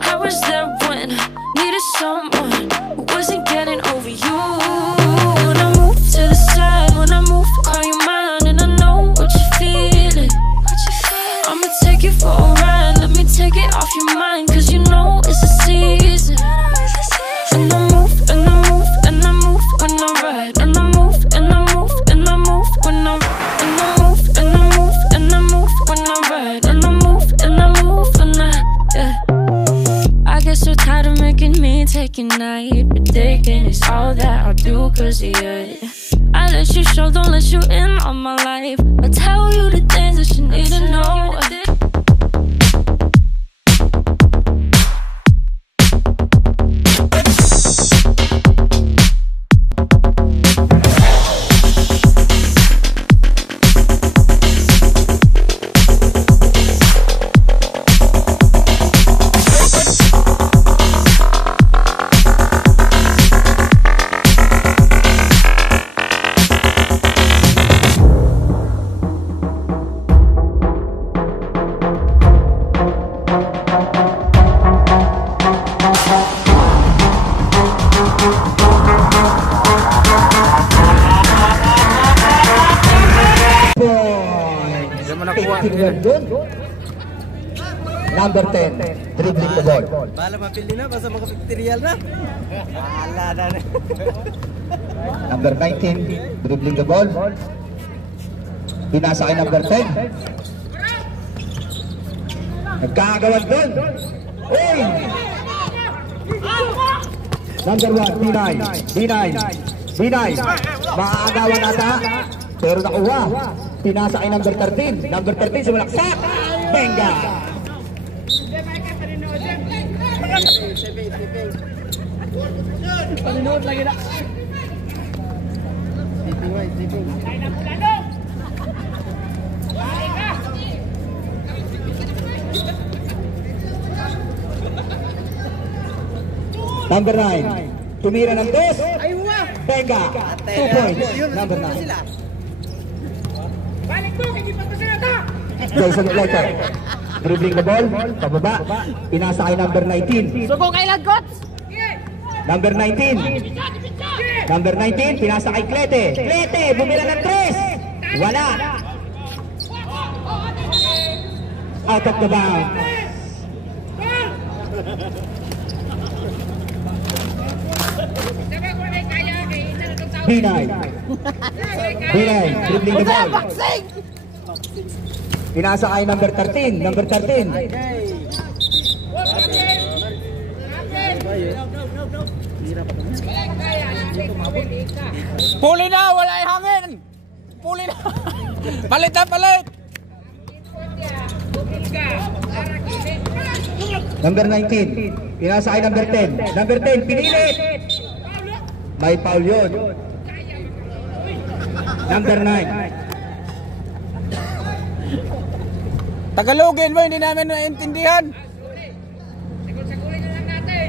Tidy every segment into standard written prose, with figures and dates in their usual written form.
I was there when I needed someone who wasn't getting over you. When I move to the side, when I move, call you mine, and I know what you're feeling. I'ma take you for a ride, let me take it off your mind, cause you know it's a season. And I move, and I move, and I move when I ride, and I move, and I move, and I move when I ride, and I move, and I move, and I move when I ride, and I move, and I move when yeah. I get so tired of making me take a night, predicting it's all that I'll do cause of you. I let you show, don't let you in on my life. I tell you the things that you need to know. Number 10, dribbling the ball. Bala mapili na, basta makapipirial na. Bala na. Number 19, dribbling the ball. Pinasa kay number 10. Nagkakagawad doon. Uy! Number 1, D9. Maaagawan ata. Pero nakuha. Pinasa kay number 13. Number 13, sumalaksak. Benga! Palinod lagi na. Number 9, tumira ng dos. Benga, 2 points. Number 9. Balik mo, hindi pa sila ta. Jason Leiter, dribbling the ball, pababa, pinasa kay number 19. Sugo kay Lagots. Number 19. Number 19, pinasa kay Clete. Clete, bumila ng 3. Wala. Out of the bounds. B9. Dribbling the ball. Pinasa kay number 13. Number 13. Puli na, wala yung hangin. Puli na. Palit na, palit. Number 19. Pinasa kay number 10. Number 10, pinilit. May foul yun. Number 9. Tagalogin mo, hindi namin naintindihan. Saguli na lang natin.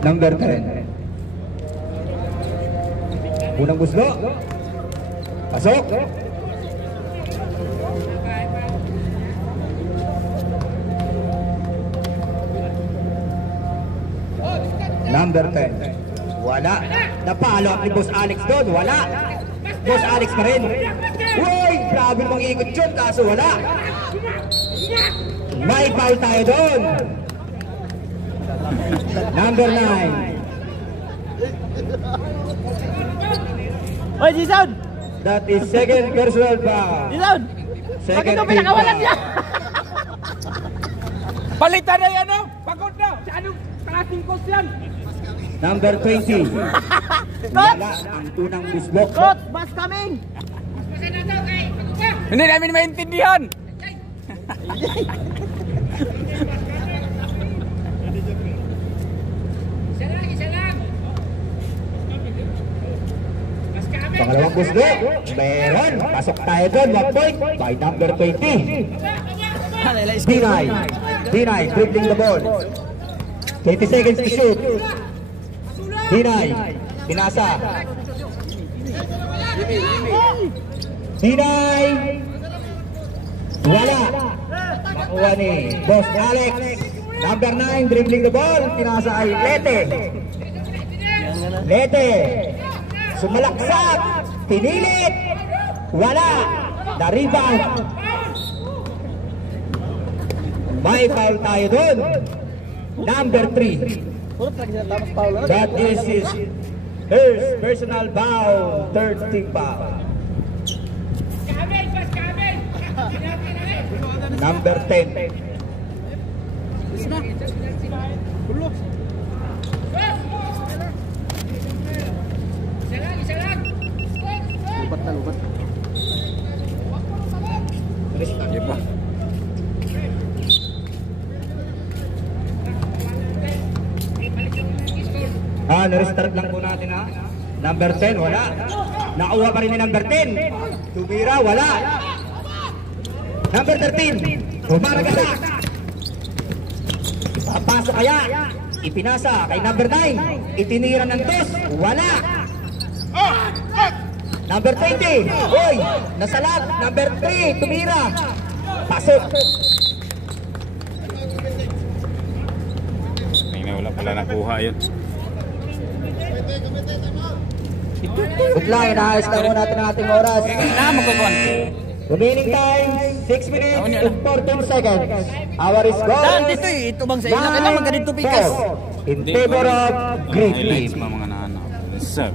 Number 10. Unang guslo. Pasok. Number 10. Wala. Napalo ni Boss Alex doon. Wala. Boss Alex pa rin. Uy! Grabe mong ikot yun. Kaso wala. May foul tayo doon. Number 9. Oy, Jason! That is second personal foul. Jason! Second Bakit pinakawalan niya? Palitan na yan, no? Pagod na! Sa anong kalating cost yan? Number 20. Wala ang unang misbok. Coach, bus coming! Hindi namin maintindihan! Isa lang. Pangalawang guslo. Meron. Pasok tayo doon. 1 point by number 20. D9. D9 dribbling the ball. 20 seconds to shoot. D9. Pinasa. D9. Wala. Makuha ni Boss Alex. Number 9, dribbling the ball. Pinasa ay Lete. Lete. Sumalaksak. Pinilit. Wala. Na-rebound. May foul tayo dun. Number 3. That is his first personal foul. Third team foul. Number 10. Isa lang. Lubat na, lubat. Iya pa. Na-restart lang po natin ha. Number 10, wala. Nakuha pa rin ni number 10. Tumira, wala. Number 13, Umaragasa. Papasok kaya. Ipinasa kay number 9. Itinira ng dos, wala. Number 20, uy, nasalag. Number 3, tumira. Pasok. May wala pala nakuha yun. Good lang, inaayos na muna natin ang ating oras. Magkukuhan. Remaining time, 6 minutes and 14 seconds. Our score Dan, dito eh. Ito bang sa ina. Kailangan magganito pikas. in favor of Great Highlights Team. mga nanak. Sir.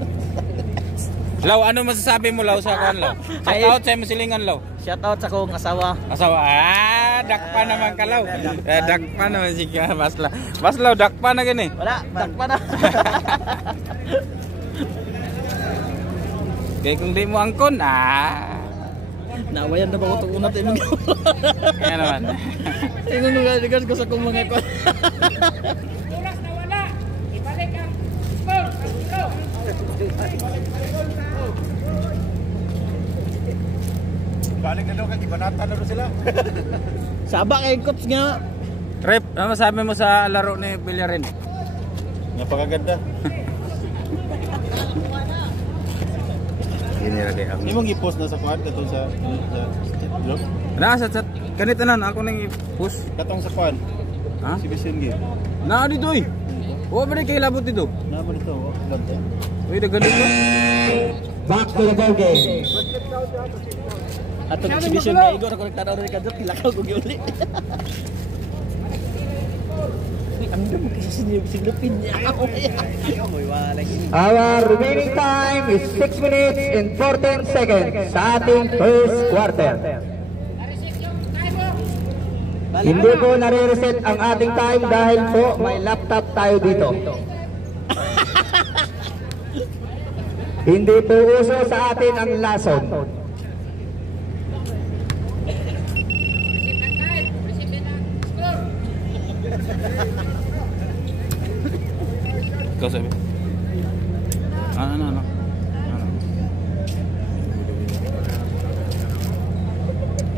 Law, ano masasabi mo Law sa kuan Law? Shout out sa imong silingan Law. Shout out sa kong asawa. Asawa, dakpa naman ka Law. Dakpa naman si ka Basla. Basla, dakpa na gani. Wala, takpa na. Kaya kung di mo angkon, Nawayan na ba ko itong unat yung mga. kaya naman. Tingnan mo nga, digas ko sa kong mga ko. Oras na wala. Ibalik ang score. Balik na daw kay Banatan na sila. Saba kay coach nga. Rep, ano masabi mo sa laro ni Villarin? Napakaganda. Hindi lagi ako. Hindi mong i-post na sa kuan katong sa blog. Nasa chat, ganito na ako nang i-push. Katong sa kuan. Ha? Si Bisengi. Na dito eh. O ba kay labot dito? Naman ito, love to. Uy, dagan dito. Back to the ball game. Atong exhibition kay Igor ako nagtanaw rin kadto tilakaw ko gyuli. Ang damo kasi sinilupin niya. Oy, wala gini. Our remaining time is 6 minutes and 14 seconds sa ating first quarter. Hindi po nare-reset ang ating time dahil po may laptop tayo dito. Hindi po uso sa atin ang lason. Ikaw sabi. Ano.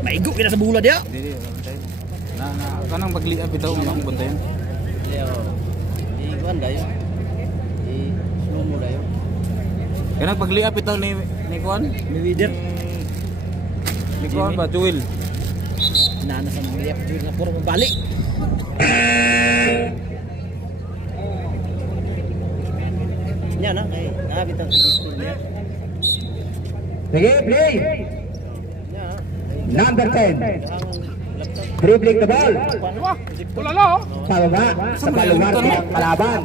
Maigo kita sa bula dia. Hindi. Kanang pagliap ito ang akong bantayan. Leo. Iguan dayo. Slow mo dayo. Kanang pagliap ito ni Kuan? Ni leader. Ni Kuan ba, Joel? Nana sa mga liap na puro mabalik. Nya na kay nabit ang school niya. Sige, play! Nya. Number 10. Ang laptop. Dribbling the ball. Ulala. Pababa sa baluarte ng palaban.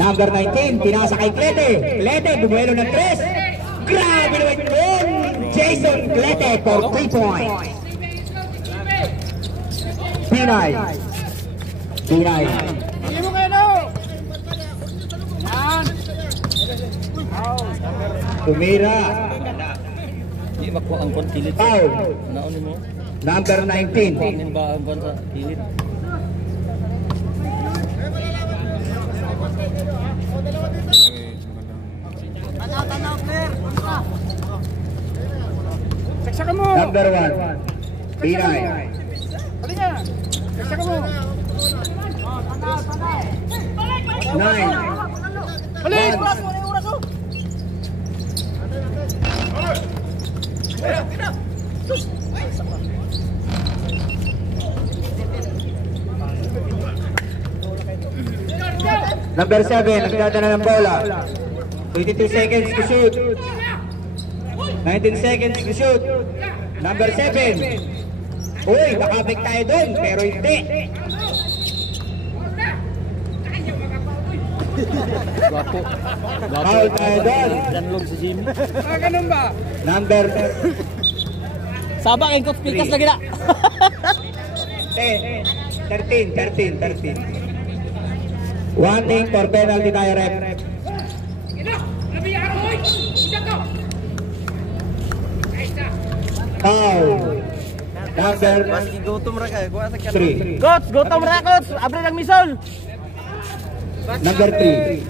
Number 19, pinasa kay Clete. Clete, bumuelo ng 3. Grabe naman yun! Jason Clete for 3 points. Pinay. Hindi mo kayo no. Yan. Tumira. Di makuha ang kontilit. Foul. Naon mo? Number 19. Pangin ba ang kon sa kilit? Saksakan mo. Number 1. Pinay. Halika. Saksakan mo. 9. Balik. Number 7, nagdadala ng bola. 22 seconds to shoot. 19 seconds to shoot. Number 7. Uy, nakapik tayo doon, pero hindi. Guwapo. Foul tayo doon. Danlog si Jimmy. Ganun ba? Number Sabak ang coach Pikas lagi na. 13. One thing for penalty tayo, ref. Ino, nabiyaan mo, oy. Isa ko. Foul. Number Gutom ra kay kuha sa 3. Coach, gutom ra coach. Abre ng misol. Number 3.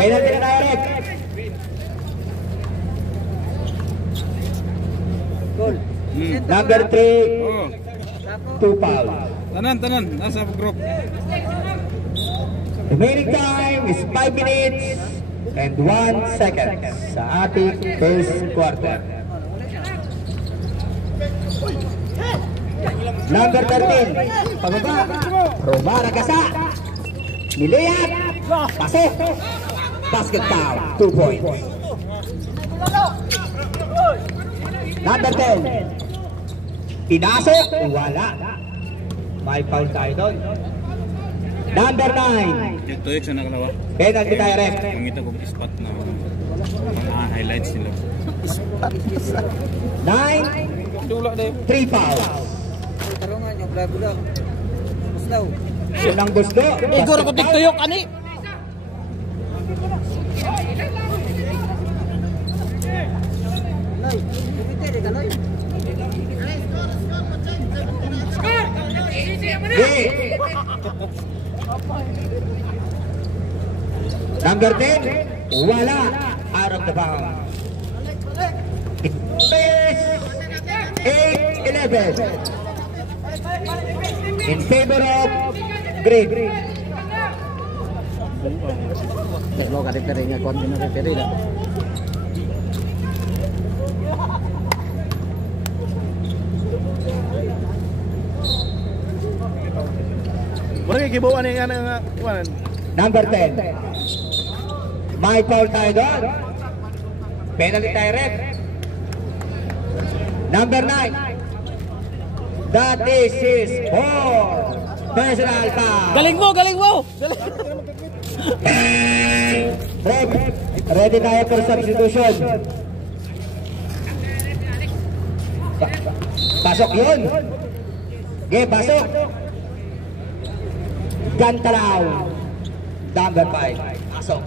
Penalty na tayo, ref. Number 3. Oh. 2 foul. Tanan, nasa group. Remaining time is 5 minutes and 1 second sa ating first quarter. Number 13, pababa, Romara Gasa, Niliyat, pasok, basket foul, 2 points. Number 10, pinasok, wala. May foul tayo doon. Number 9, Ito yung sa nakalawa. penalty tayo, ref. Pangita ko spot na mga highlights nila. 9, Tula na 3 fouls. Tarungan yung bravo lang. Gusto. Sunang gusto. Igor ko tiktuyok ani. Number 10, wala. Out of the bounds. 8-11. In favor of Green. Lo ka referee nga kon na referee na. Wala kay kibuan ni nga kuan. Number 10. May foul tayo doon. Penalty tayo, ref. Number 9. That is his fourth personal foul. Galing mo. Ref, ready tayo for substitution. Pasok yun. Okay, pasok. Gantalaw. Number 5. Pasok.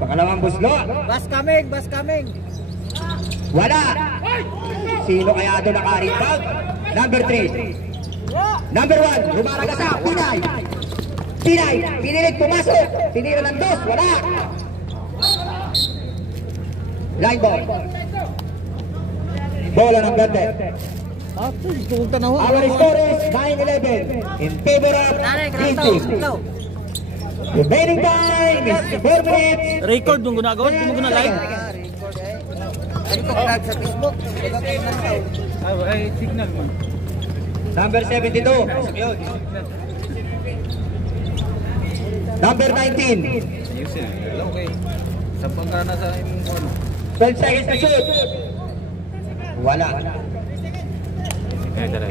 Pangalawang buslo. Bas coming. Wala. Sino kaya doon naka-rebound? Number 3. Number 1. Lumaragasa. Pinay. Pinilit pumasok. Tinira ng 2. Wala. Line ball. Bola ng Gante. Our score is 9-11 in favor of Green Team. Remaining time is 4 minutes. Record mong ginagawa, di mo live. Ay, signal man. Number 72. Number 19. Ayusin. Okay. Sabang ka na sa imong phone. 12 seconds to shoot. Wala. Kaya tara.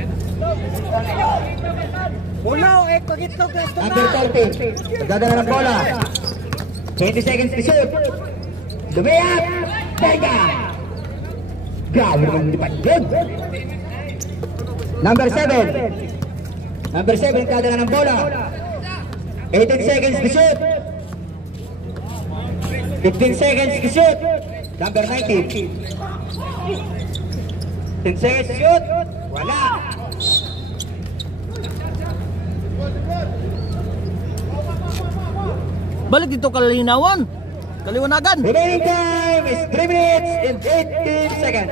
Number 30. Nagdadala ng bola. 20 seconds to shoot. Lumiyap. Tenga. Grabe naman lipad yun. Number 7. Number 7. Nagdadala ng bola. 18 seconds to shoot. 15 seconds to shoot. Number 19. 10 seconds to shoot. Wala. Balik dito kalinawan. Kaliwanagan. Remaining time is 3 minutes and 18 seconds.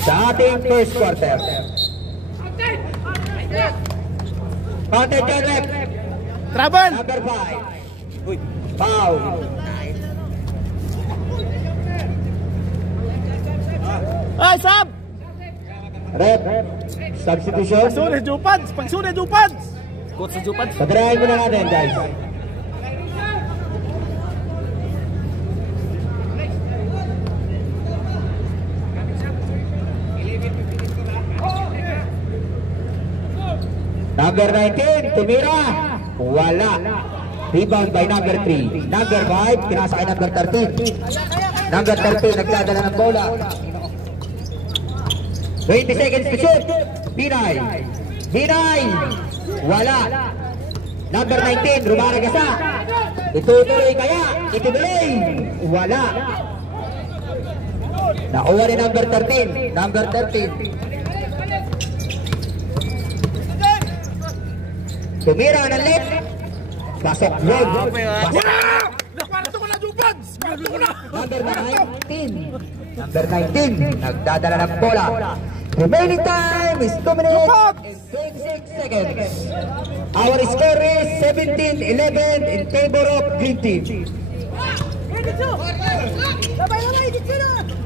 Sa ating first quarter. Counter down left. Travel! Number 5. Foul. Ay, sab! Rep. Substitution. Pagsunod, Jupads! Pagsunod, Jupads! Coach sa Jupan. Padarayan muna natin, guys. Number 19, tumira. Wala. Rebound by number 3. Number 5, pinasa kay number 13. Number 13, nagdadala ng bola. 20 seconds to shoot. Binay. Binay. Wala. Number 19, Rumaragasa. Itutuloy kaya. Ituloy. Wala. Nakuha ni number 13. Number 13. Tumira ng left. Pasok yun. Number 19. Number 19. Nagdadala ng bola. Remaining time is 2 minutes and 26 seconds. Our score is 17-11 in favor of Green Team.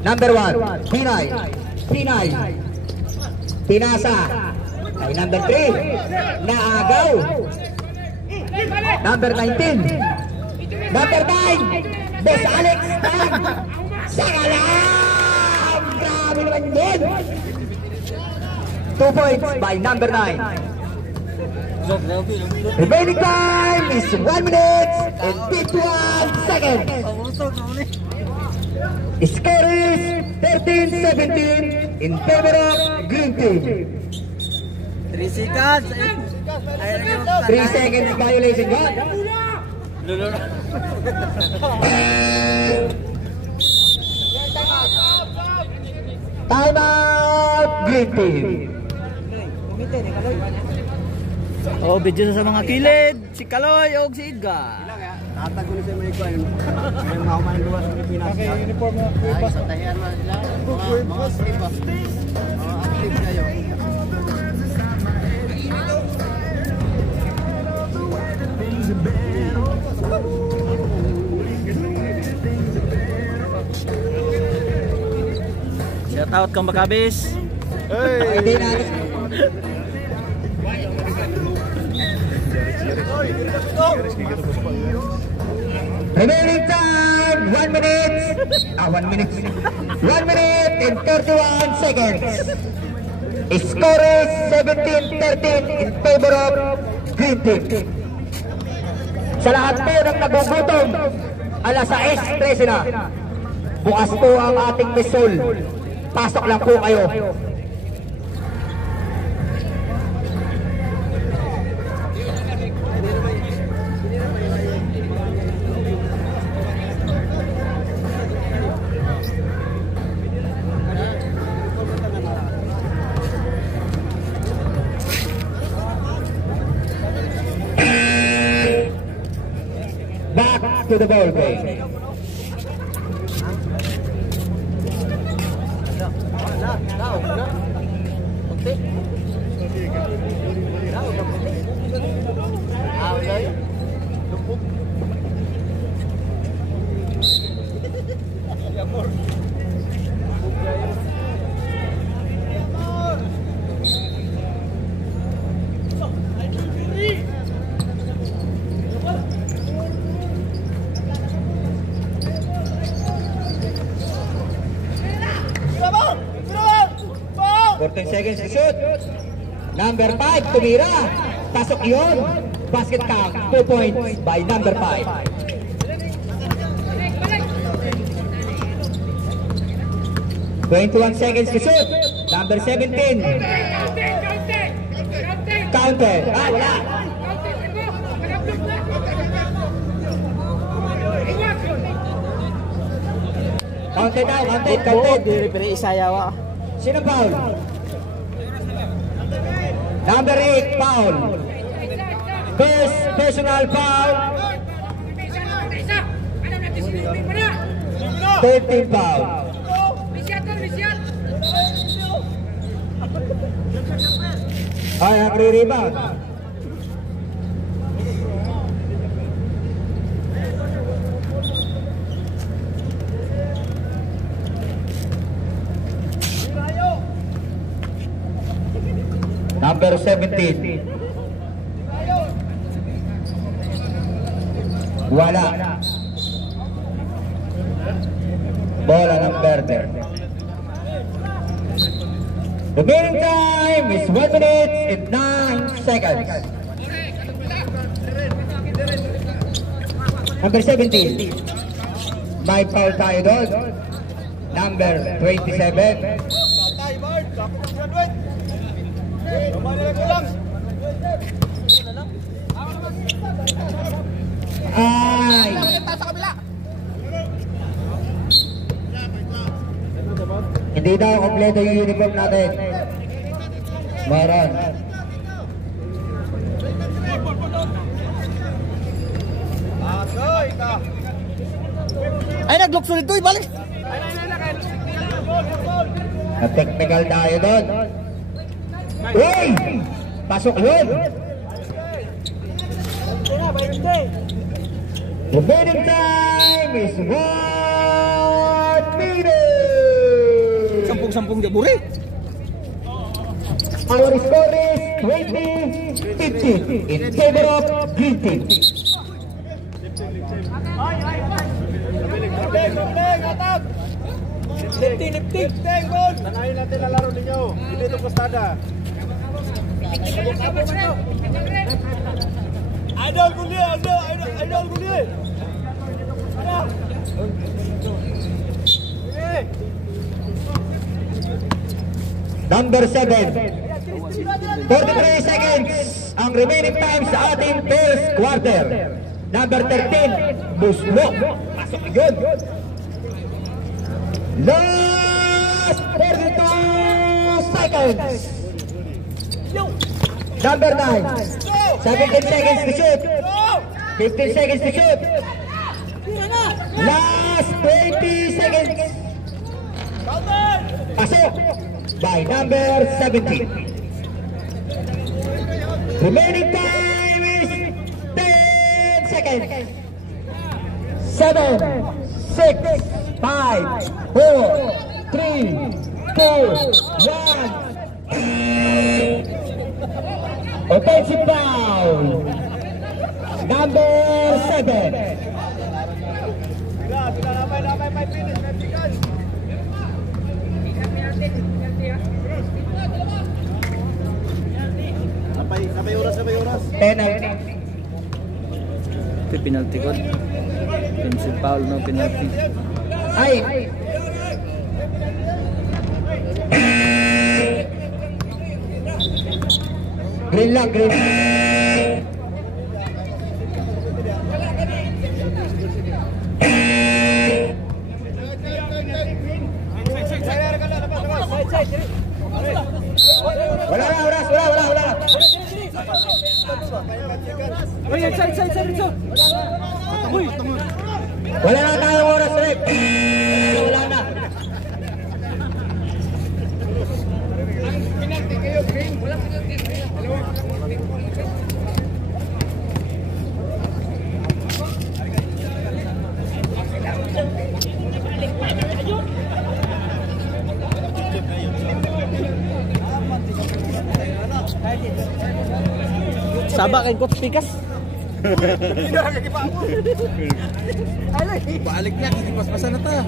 Number 1, Pinay. Pinay. Pinasa. Ay number 3, Naagaw. Number 19. Number 9, Boss Alex Tag. Sakalam! Grabe naman yun! 2 points by number 9. Remaining time is 1 minute and 51 seconds. Score is 13-17 in favor of Green Team. 3 seconds. 3 seconds violation ba? Time out Green Team. Oh, video sa mga kilid. Si Kaloy o si Edgar. Natag ko na siya may kuha. May mahuman luwas sa Pilipinas. Okay, uniform mo. Ay, sa tahiyan mo sila. Mga sleep. Mga active kayo. Shout out kang Bakabis. Hindi na. Remaining time 1 minute. 1 minute. 1 minute and 31 seconds. Score is 17-13 in favor of Green Team. Sa lahat po ng nagugutom, alas 6:13 na. Bukas po ang ating misol. Pasok lang po kayo. Back to the ball game. Seconds to shoot. Number 5, tumira. Pasok yun. Basket count, 2 points by number 5. "21 seconds to shoot. Number 17. Counter. Wala. Counted daw, counted. Pero isayawa. Sino foul? Number 8, foul. First personal foul. 13 foul. Ay, nagre-rebound. Number 17. Wala. Bola ng Verde. The remaining time is 1 minute and 9 seconds. Number 17. May foul tayo doon. Number 27. Ay! Hindi daw kompleto yung uniform natin. Meron. Ay, naglukso nito, ibalik. Na-technical tayo doon. Uy! Pasok yun! The remaining time is 1 minute! Sampung-sampung jaburi. Our score is 20-50 in favor of Green Team. Lifting, gol! Tanayin natin ang laro ninyo. Hindi ito pastada. Idol guli! Idol guli! Number 7. 43 seconds ang remaining time sa ating first quarter. Number 13. Buslo. Pasok yun. Last 42 seconds. Number 9. 17 seconds to shoot. 15 seconds to shoot. Last 20 seconds. Pasok by number 17. Remaining time is 10 seconds. 7, 6, 5, 4, 3, 2, 1. Offensive foul. Number 7. Sila lamay, 5 minutes, 5 seconds. Sabay oras. Penalty. Ito penalty ko. Offensive foul, no penalty. Ay. Green lang, green. Wala na, oras, wala. Uy, side. Uy, Wala na tayong oras, Rek. Wala na. Saba kay Coach Pikas. Balik niya, hindi pas-pasan na ta.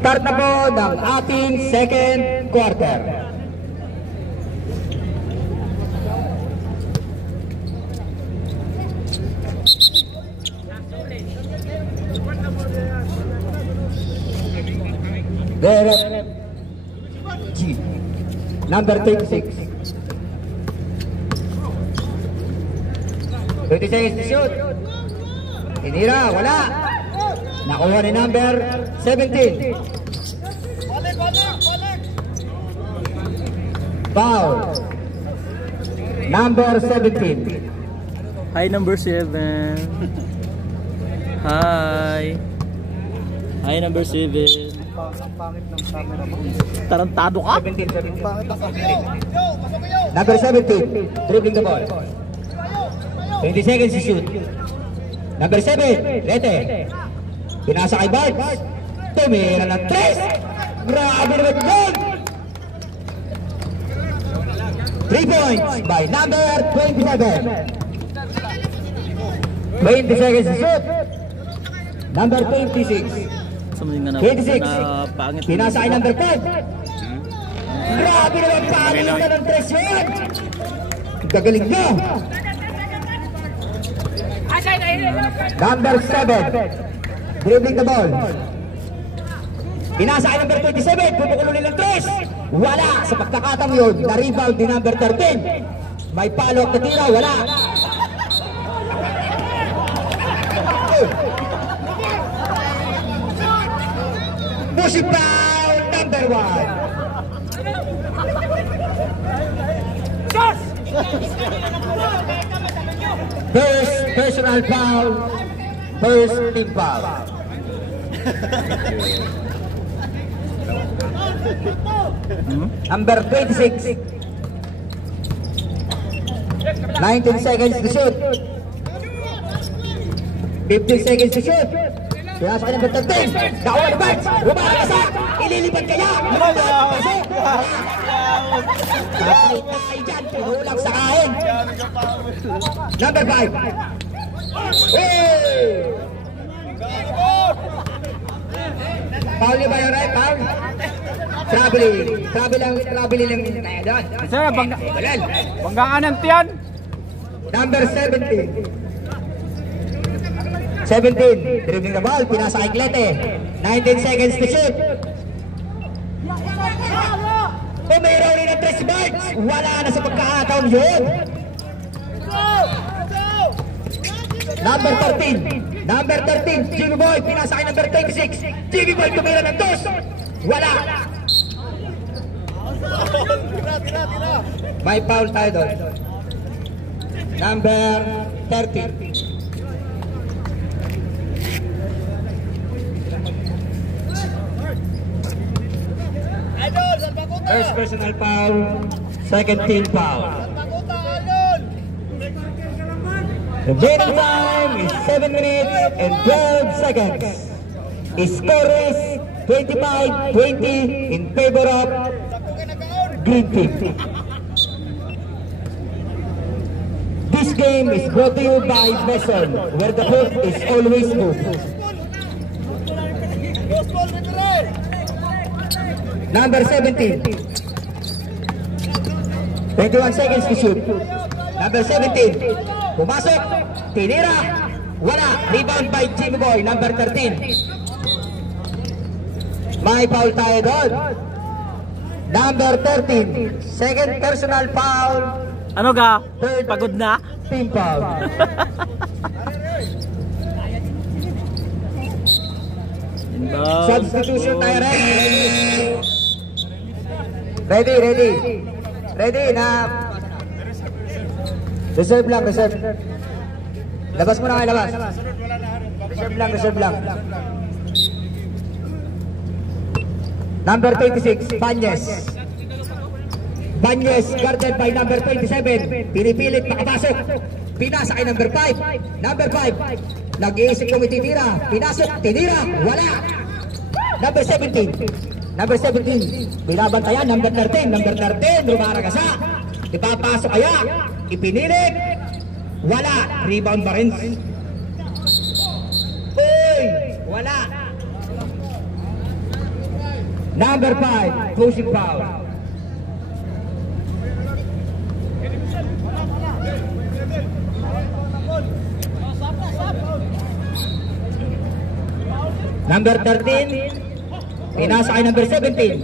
Start na po ng ating second quarter. Derek G, number 36. 20 seconds to shoot. Tinira, wala. Nakuha ni number 17. Foul. Number 17. Hi, number 7. Hi. Hi, number 7. Tarantado ka? 17. Number 17. Dribbling the ball. 20 seconds to shoot. Number 7. Lete. Pinasa kay Barks. Tumira ng 3. Grabe naman goal! 3 points by number 27. 20 seconds to shoot. Number 26. 26. Pinasa kay number 10. Grabe naman pangin na ng 3 yun. Gagaling nyo. Number 7. Dribbling the ball. Pinasa kay number 27. Pupukululin ng 3. Wala. Sa pagkakataong yun, na-rebound ni number 13. May palok na tira. Wala. Pushing foul number 1. First personal foul. First team foul. Number 26. 19 seconds to shoot. 15 seconds to shoot. Pinasa ka ng bertagting. Nakuha ni Barnes. Rumakasa. Ililipad kaya. Pasok. Patay dyan. Pinulang sa kain. Number 5. Foul niya ba yun, right? Foul? Traveling. Traveling lang tayo doon. Sir, banggaan ng tiyan. Number 17. 17. Dribbling the ball. Pinasa kay Clete. 19 seconds to shoot. Mayroon rin ang 3 marks. Wala na sa pagkakataon yun. Number 13. Number 13. Jimmy Boy. Pinasa kay number 26. Jimmy Boy tumira ng 2. Wala. May foul tayo doon. Number 13. First personal foul, second team foul. The remaining time is 7 minutes and 12 seconds. The score is 25-20 in favor of Green Team. This game is brought to you by Mason, where the hoop is always moved. Number 17. 21 seconds to shoot. Number 17. Pumasok. Tinira. Wala. Rebound by Jimmy Boy. Number 13. May foul tayo doon. Number 13. Second personal foul. Ano ga? Third Pagod na? team foul. Substitution tayo rin. Ready na. Reserve lang, reserve. Labas mo na kayo, labas. Reserve lang. Number 26, Banyes. Banyes, guarded by number 27. Pinipilit, makapasok. Pinasa kay number 5. Number 5. Nag-iisip kung ititira. Pinasok, tinira, wala. Number 17. Number 17. Binabantayan, number 13. Number 13, rumaragasa. Ipapasok kaya. Ipinilit. Wala. Rebound ba rin? Uy! Wala. Number 5, closing foul. Number 13, pinasa kay number 17.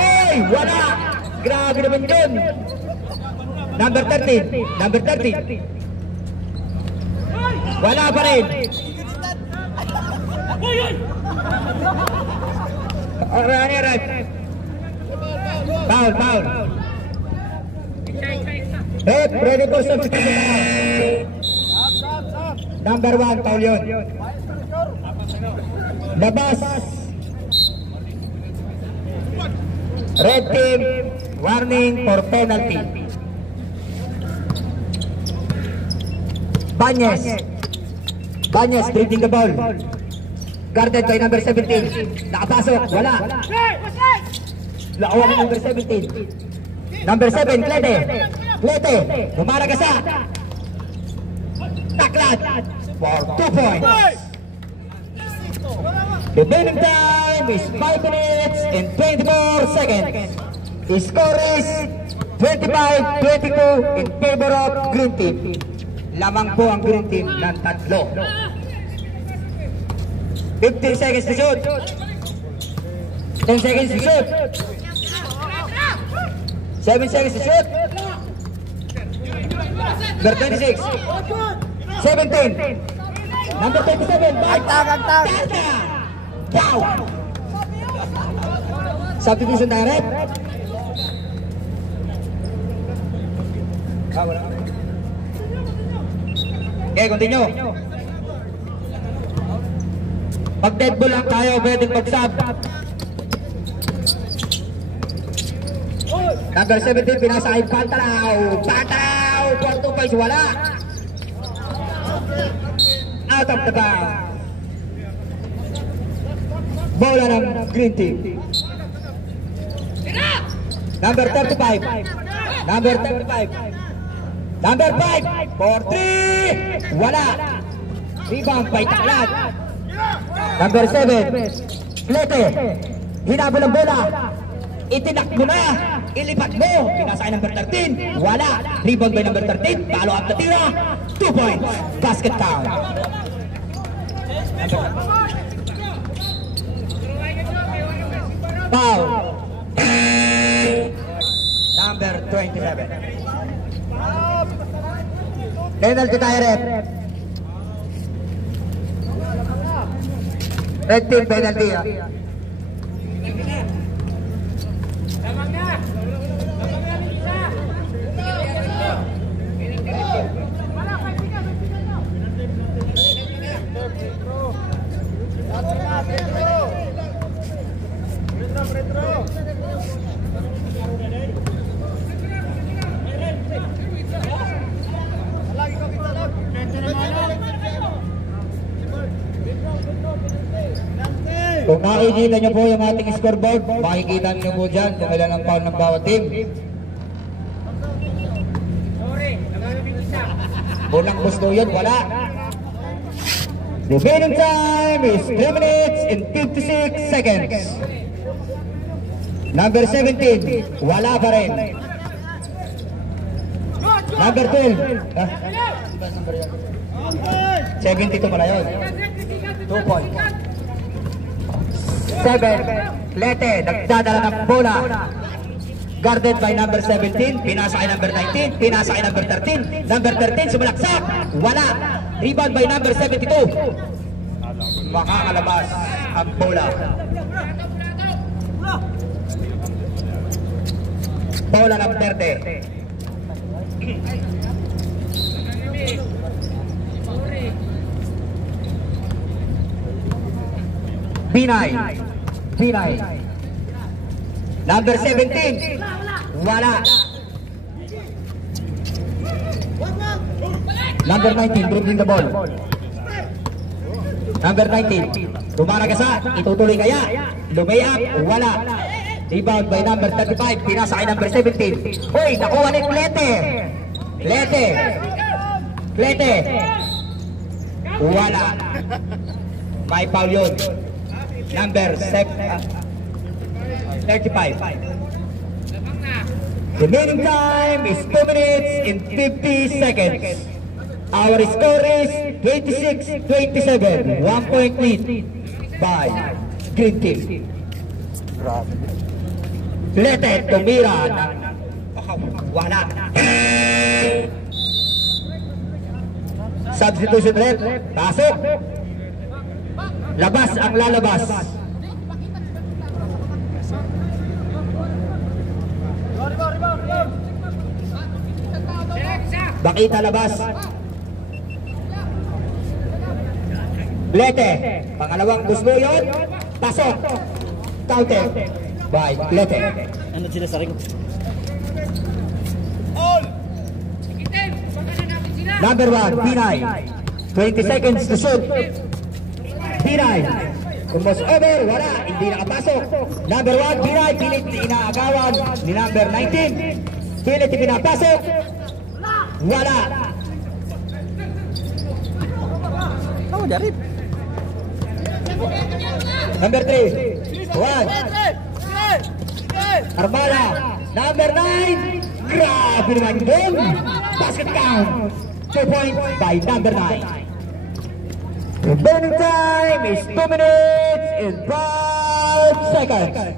Hey, wala! Grabe naman yun. Number 13, number 13. Wala pa rin. Alright. Foul. Ready for substitution. Number 1, foul yun. Labas. Red team, warning for penalty. Banyes dribbling the ball. Guarded by number 17. Nakapasok, wala. Lakuha ng number 17. Number 7, Clete. Bumaragasa. Taklat. For 2 points. The remaining time is 5 minutes and 24 seconds. The score is 25-22 in favor of Green Team. Lamang po ang Green Team ng 3. 15 seconds to shoot. 10 seconds to shoot. 7 seconds to shoot. Number 26. 17. Number 27. Agtag. Down. Substitution tayo, Red. Okay, continue. Pag dead ball lang tayo, pwedeng mag-sub. Number 17, pinasa kay Pataw. For 2 points, wala. Out of the bounds. Bola ng Green Team. Number 35. Number 5 for 3. Wala. Rebound by Taklat. Number 7. Clete. Hinabol ang bola. Itinak mo na. Ilipat mo. Pinasa number 13. Wala. Rebound by number 13. Follow up na tira. 2 points. Basket count. Foul. Number 27. Penalty tayo, Red. Red team penalty. Kung makikita nyo po yung ating scoreboard, makikita nyo po dyan kung ilan ang foul ng bawat team. Unang gusto yun, wala. The remaining time is 3 minutes and 56 seconds. Number 17, wala pa rin. Number 12, 72 pala yun. 2 points. 7, Lete, nagdadala ng bola. Guarded by number 17, pinasa kay number 19, pinasa kay number 13. Number 13, sumalaksak, wala. Rebound by number 72. Makakalabas ang bola. Bola ng Verde. Binay. Number 17. Wala. Number 19, dribbling the ball. Number 19. Tumaragasa, itutuloy kaya. Lumay-up, wala. Rebound by number 35, pinasa kay number 17. Hoy, nakuha ni Lete. Wala. May foul yun. Number 35. Remaining time is 2 minutes and 50 seconds. Our score is 26-27. 1 point lead by Green Team. Lete tumira ng wala. Substitution rep. Pasok. Labas ang lalabas. Bakita labas. Lete, pangalawang gusto yun. Pasok. Counter by Lete. Ano sila sa ring? Number 1, Pinay. 20 seconds to shoot. Pinay. Kumos over, wala, hindi nakapasok. Number 1, Pinay, pilit inaagawan ni number 19. Pilit pinapasok. Wala. Oh, dari. Number 3, 1. Armala. Number 9. Grabe naman yun. Basket count. 2 points by number 9. The burning time is 2 minutes and 5 seconds.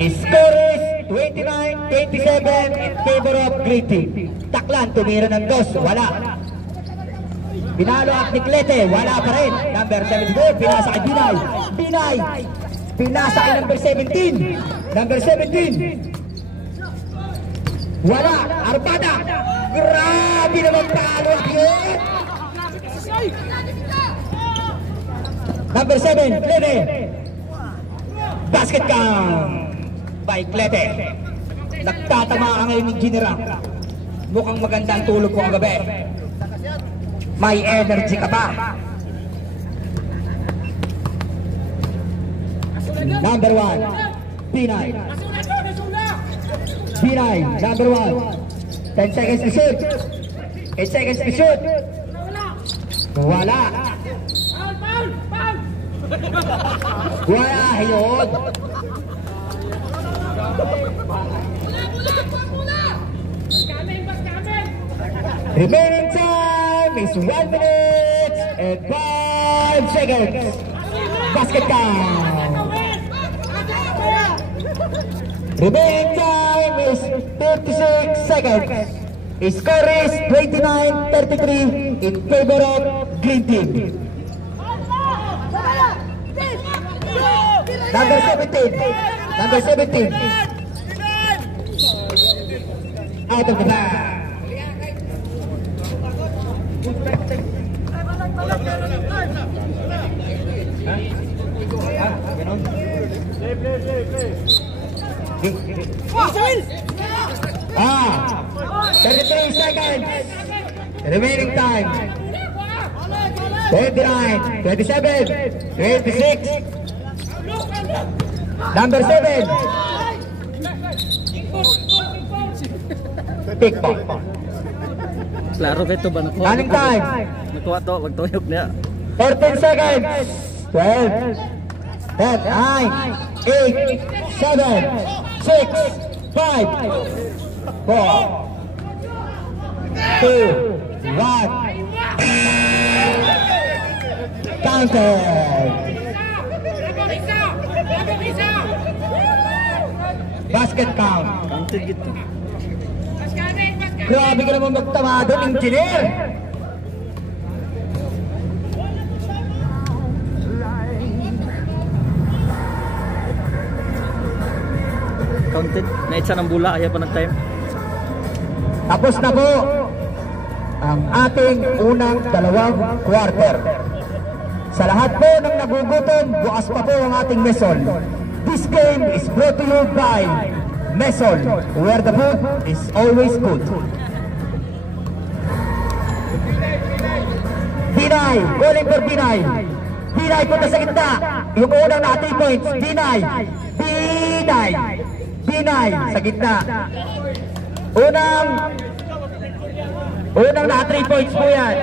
Score is 29-27 in favor of Green Team. Taklan, tumira ng dos, wala. Pinalo at Niklete, wala pa rin. Number 74, pinasa kay Binay. Pinasa kay number 17. Number 17. Wala, Arpada. Grabe naman talo yun. Number 7, Klete. Basket count by Klete. Nagtatama ka ngayon ni Ginera. Mukhang maganda ang tulog ko kagabi. May energy ka pa. Number 1, Pinay. Pinay, number 1. 10 seconds to shoot. 8 seconds to shoot. Wala. Wala, yun. Remaining time is 1 minute and 5 seconds. Basket count. Remaining time is 56 seconds. Score is 29-33 in favor of Green Team. Number 17. Number 17. Out of the bag. Ah, 33 seconds. Remaining time. 29, 27, 26. Number 7. Pick ball. Klaro ba ito ba? Running time. Nakuha to, magtuyok niya. 14 seconds. 12, 10, 9, 8, 7, 6, 5, 4, 2, 1. Counted. Basket count. Counted gitu. Grabe ka naman magtama doon, engineer. Counted. Naitsa ng bula, ayaw pa nag-time. Tapos na po ang ating unang dalawang quarter. Sa lahat po ng nagugutom, bukas pa po ang ating mesol. This game is brought to you by Mesol, where the food is always good. Binay, calling for Binay. Binay punta sa gitna. Yung unang na 3 points. Binay. Binay. Binay sa gitna. Unang na 3 points po yan.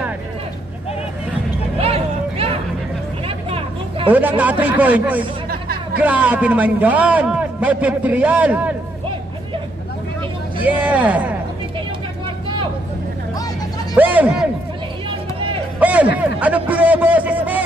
Unang na 3 points. Grabe naman yun. May 50 real. Yeah. Hey! Hey! Anong binoboses mo?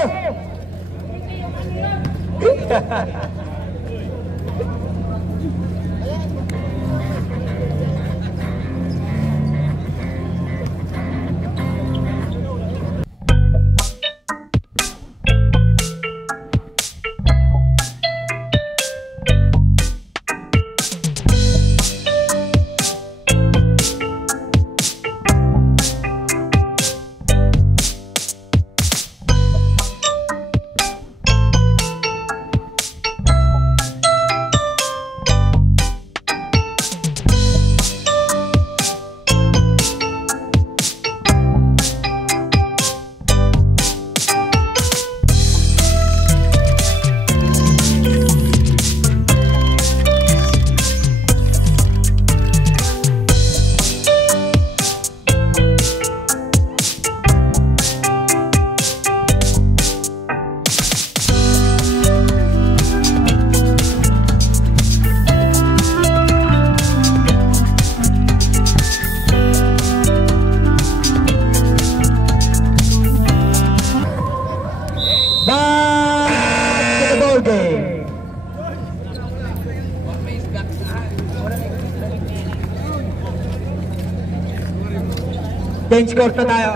Change court na tayo.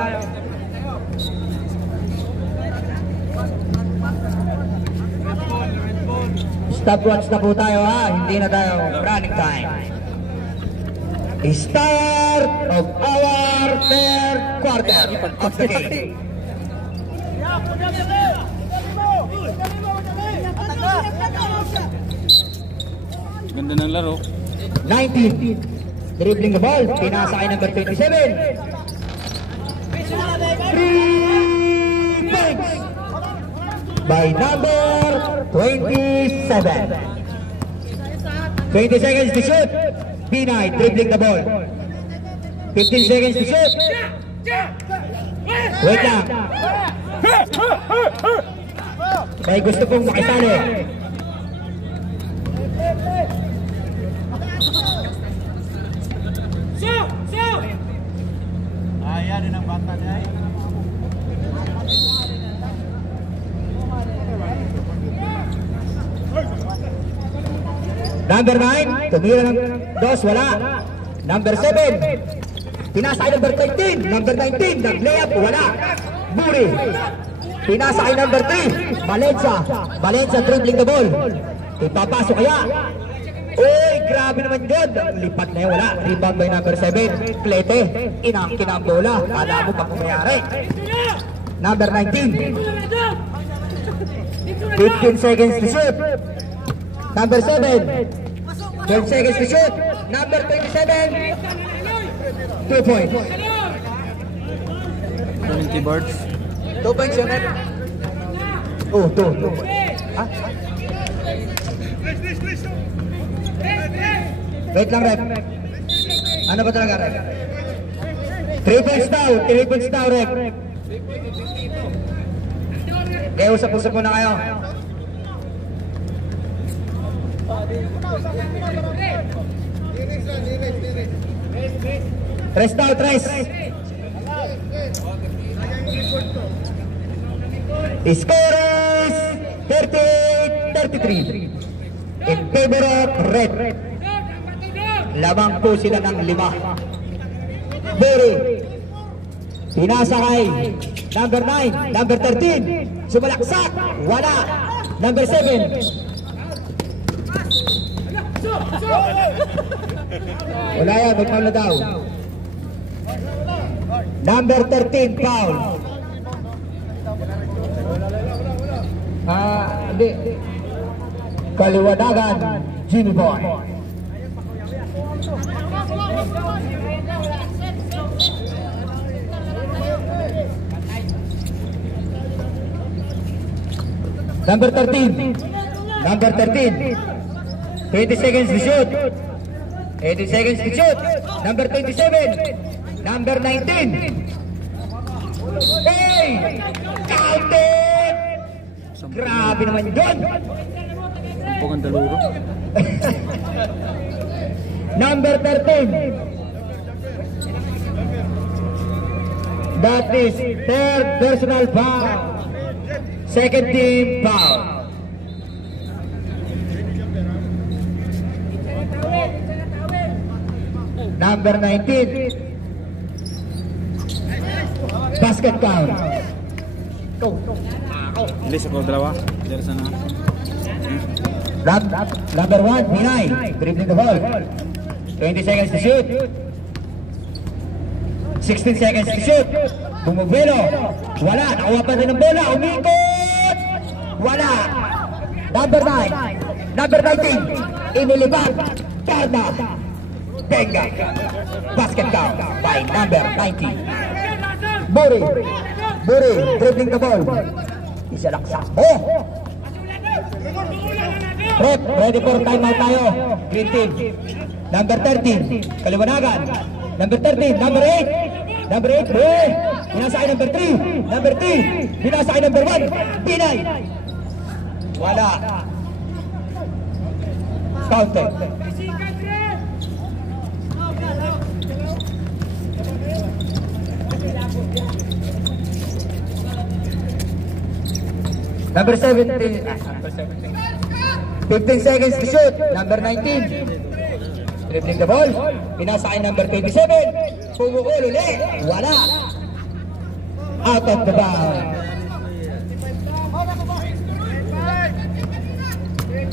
Stopwatch na po tayo ha. Hindi na tayo running time. Start of our third quarter of the game. Ganda ng laro. 19. Dribbling the ball. Pinasa kay number 27. 3 points by number 27. 20 seconds to shoot. Binay dribbling the ball. 15 seconds to shoot. Wait lang. May gusto pong makisali. Ayan din ang bata niya. Number 9, tumira ng dos, wala. Number 7, pinasa kay number 19. Number 19, nag-layup, wala. Buri. Pinasa kay number 3, Valencia. Valencia dribbling the ball. Ipapasok kaya. Uy, grabe naman yun. Lipat na yun, wala. Rebound by number 7, Clete. Inangkin ang bola. Kala mo pa pumayari. Number 19. 15 seconds to shoot. Number 7. 12 seconds to shoot. Number 27. 2 points. 20 boards. 2 points yun. Oh, 2. Ha? Wait lang, rep. Ano ba talaga, rep? 3 points daw. 3 points daw, rep. Kaya usap-usap muna kayo. Tres daw, tres. Score is 38-33 in favor of red. Lamang po sila ng 5. Buri. Pinasa kay number 9, number 13. Sumalaksak. Wala. Number 7. Wala yan. May foul na daw. Number 13, foul. Hindi. Kaliwanagan, Jimmy Boy. Number 13. Number 13. 20 seconds to shoot. 18 seconds to shoot. Number 27. Number 19. Hey! Counted! Grabe naman yun! Bukan daluro. Number 13. That is third personal foul. Second team foul. Number 19. Basket count. Bilis ako dalawa. Dari sana. Number 1, Pinay. Dribbling the ball. 20 seconds to shoot. 16 seconds to shoot. Bumubelo. Wala. Nakuha pa din ng bola. Umikot. Wala. Number 9. Number 19. Inilibag. Tarna. Benga. Basket count by number 19. Buri. Buri. Dribbling the ball. Isa lang sa. Oh! Rep, ready for timeout tayo. Green team. Number 13. Kaliwanagan. Number 13. Number 8. Number 8. Eh. Binasa kay number 3. Number 3. Binasa kay number 1. Pinay. Wala. Counted. Number 17. 15 seconds to shoot. Number 19. Dribbling the ball. Pinasa kay number 27. Pumukul ulit. Wala. Out of the bound.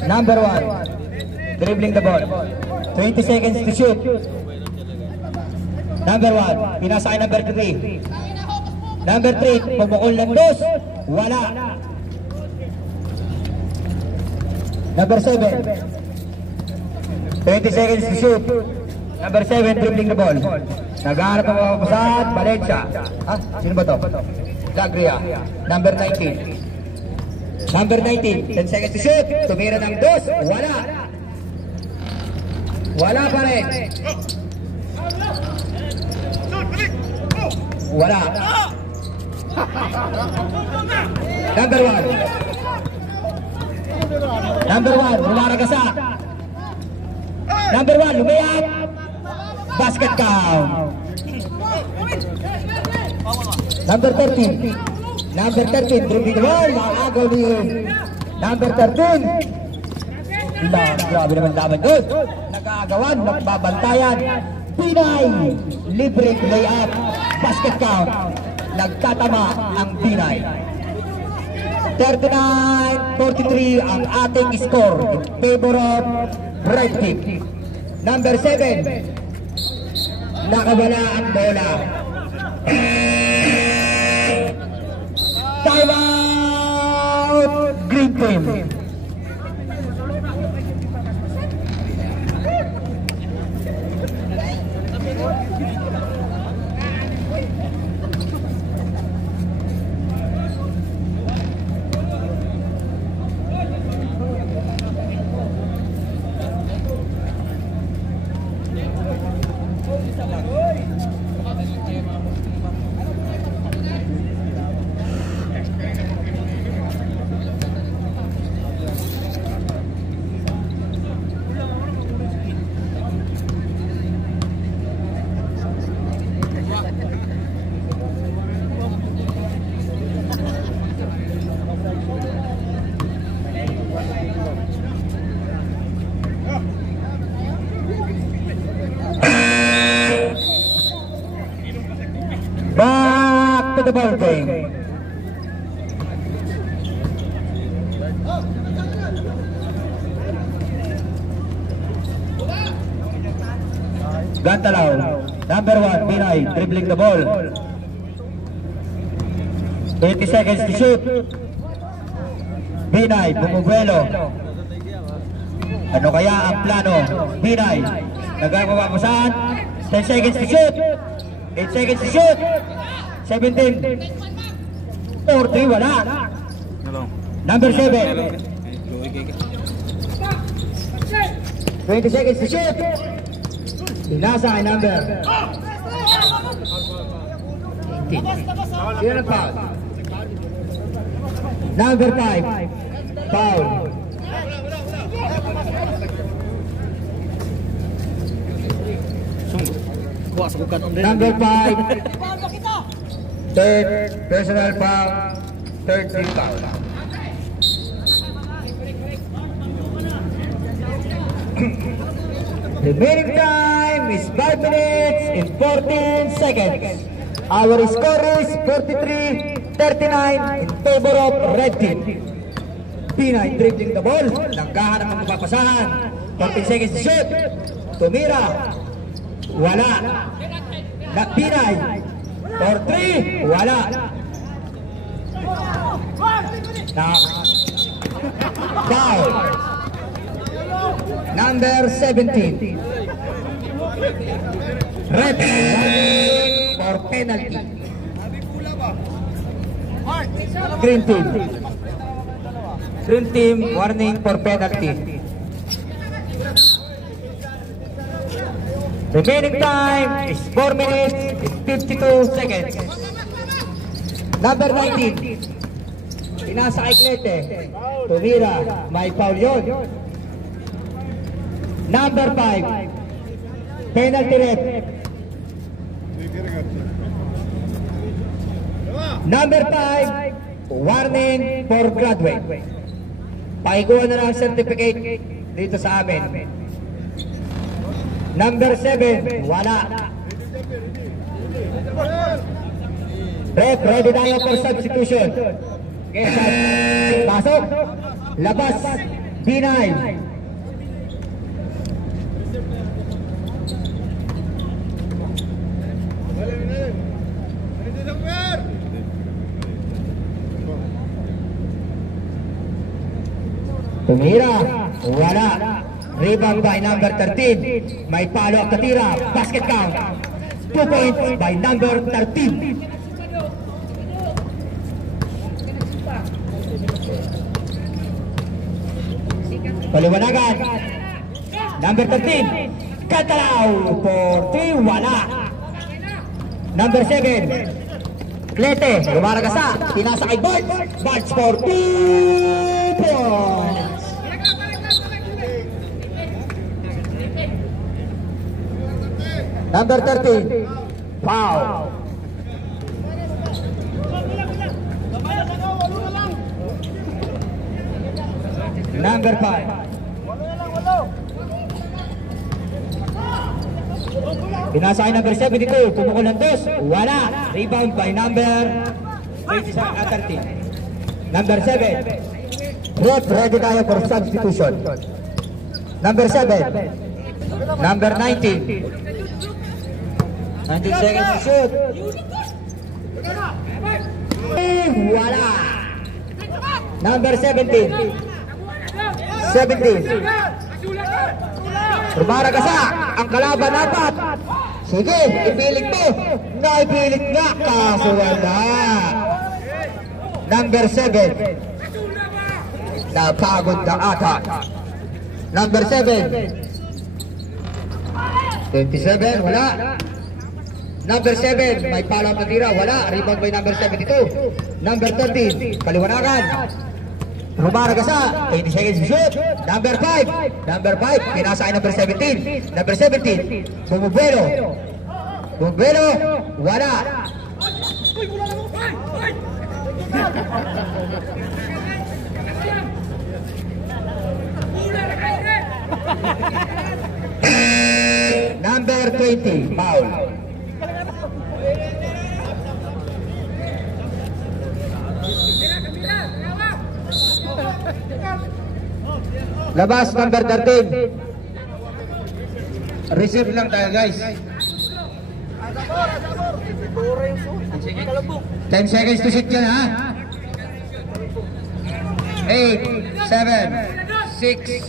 Number 1. Dribbling the ball. 20 seconds to shoot. Number 1. Pinasa kay number 3. Number 3. Pumukul ng dos. Wala. Number 7. 20 seconds to shoot. Number 7, dribbling the ball. Naghahanap ng mga pasad, Valencia. Ha? Sino ba to? Lagria. Number 19. Number 19, 10 seconds to shoot. Tumira ng dos. Wala. Wala pa rin. Wala. Number 1. Number 1, Lumaragasa. Number 1, lumayap. Basket count. Number 13. Number 13, dribbling the ball. Nakagaw ni number 13. Grabe naman daman doon. Nag-aagawan, nagbabantayan. Pinay. Libre layup. Basket count. Nagtatama ang Pinay. 39-43 ang ating score in favor of red team. Number 7, nakabala ang bola. Time out, green team. to the ball game. Gantalaw, number 1, Pinay, dribbling the ball. 20 seconds to shoot. Pinay, bumubuelo. Ano kaya ang plano? Pinay, nagagawa mo saan? 10 seconds to shoot. 8 seconds to shoot. 17. 4-3, wala. Number 7. 20 seconds to shoot. Nasa ay number 18. Yun ang foul. Number 5. Foul. Number 5. Third personal foul. Third team foul. Remaining time is 5 minutes and 14 seconds. Our score is 43-39 in favor of red team. Pinay dribbling the ball. Nagkahanap ng mapapasahan. 14 seconds to shoot. Tumira. Wala. Na Pinay. For 3. Wala. Na foul. Number 17. Red for penalty. Green team. Green team warning for penalty. Remaining time is 4 minutes and 52 seconds. Number 19. Pinasa kay Clete. Tumira. May foul yun. Number 5. Penalty red. Number 5. Warning for graduate. Pakikuha na lang certificate dito sa amin. Number 7. Wala. Ref, ready tayo for substitution. Okay, pasok. Labas. Pinay. Tumira, wala. Rebound by number 13. May follow-up na tira. Basket count. 2 points by number 13. Paliwanagan. Number 13. Katalaw for 3. Wala. Number 7. Clete. Lumaragasa. Pinasa kay Bart. Bart for 2 points. Number 13. Foul. Number 5. Pinasa kay number 72. Pumukul ng dos. Wala. Rebound by number 13. Number 7. Ref, ready tayo for substitution. Number 7. Number 19. 19 seconds to shoot. Wala. Number 17. 17. Rumaragasa. Ang kalaban dapat. Sige, ipilit mo. Naipilit nga. Kaso wala. Number 7. Napagod na ata. Number 7. 27. Wala. Number 7, may follow-up na tira, wala. Rebound by number 72. Number 13, paliwanagan. Rumaragasa, 20 seconds to shoot. Number 5, pinasa kay number 17. Number 17, bumubuelo. Bumubuelo, wala. Number 20, foul. Labas number 13. Receive lang tayo guys. 10 seconds to shoot yan ha. 8, 7, 6,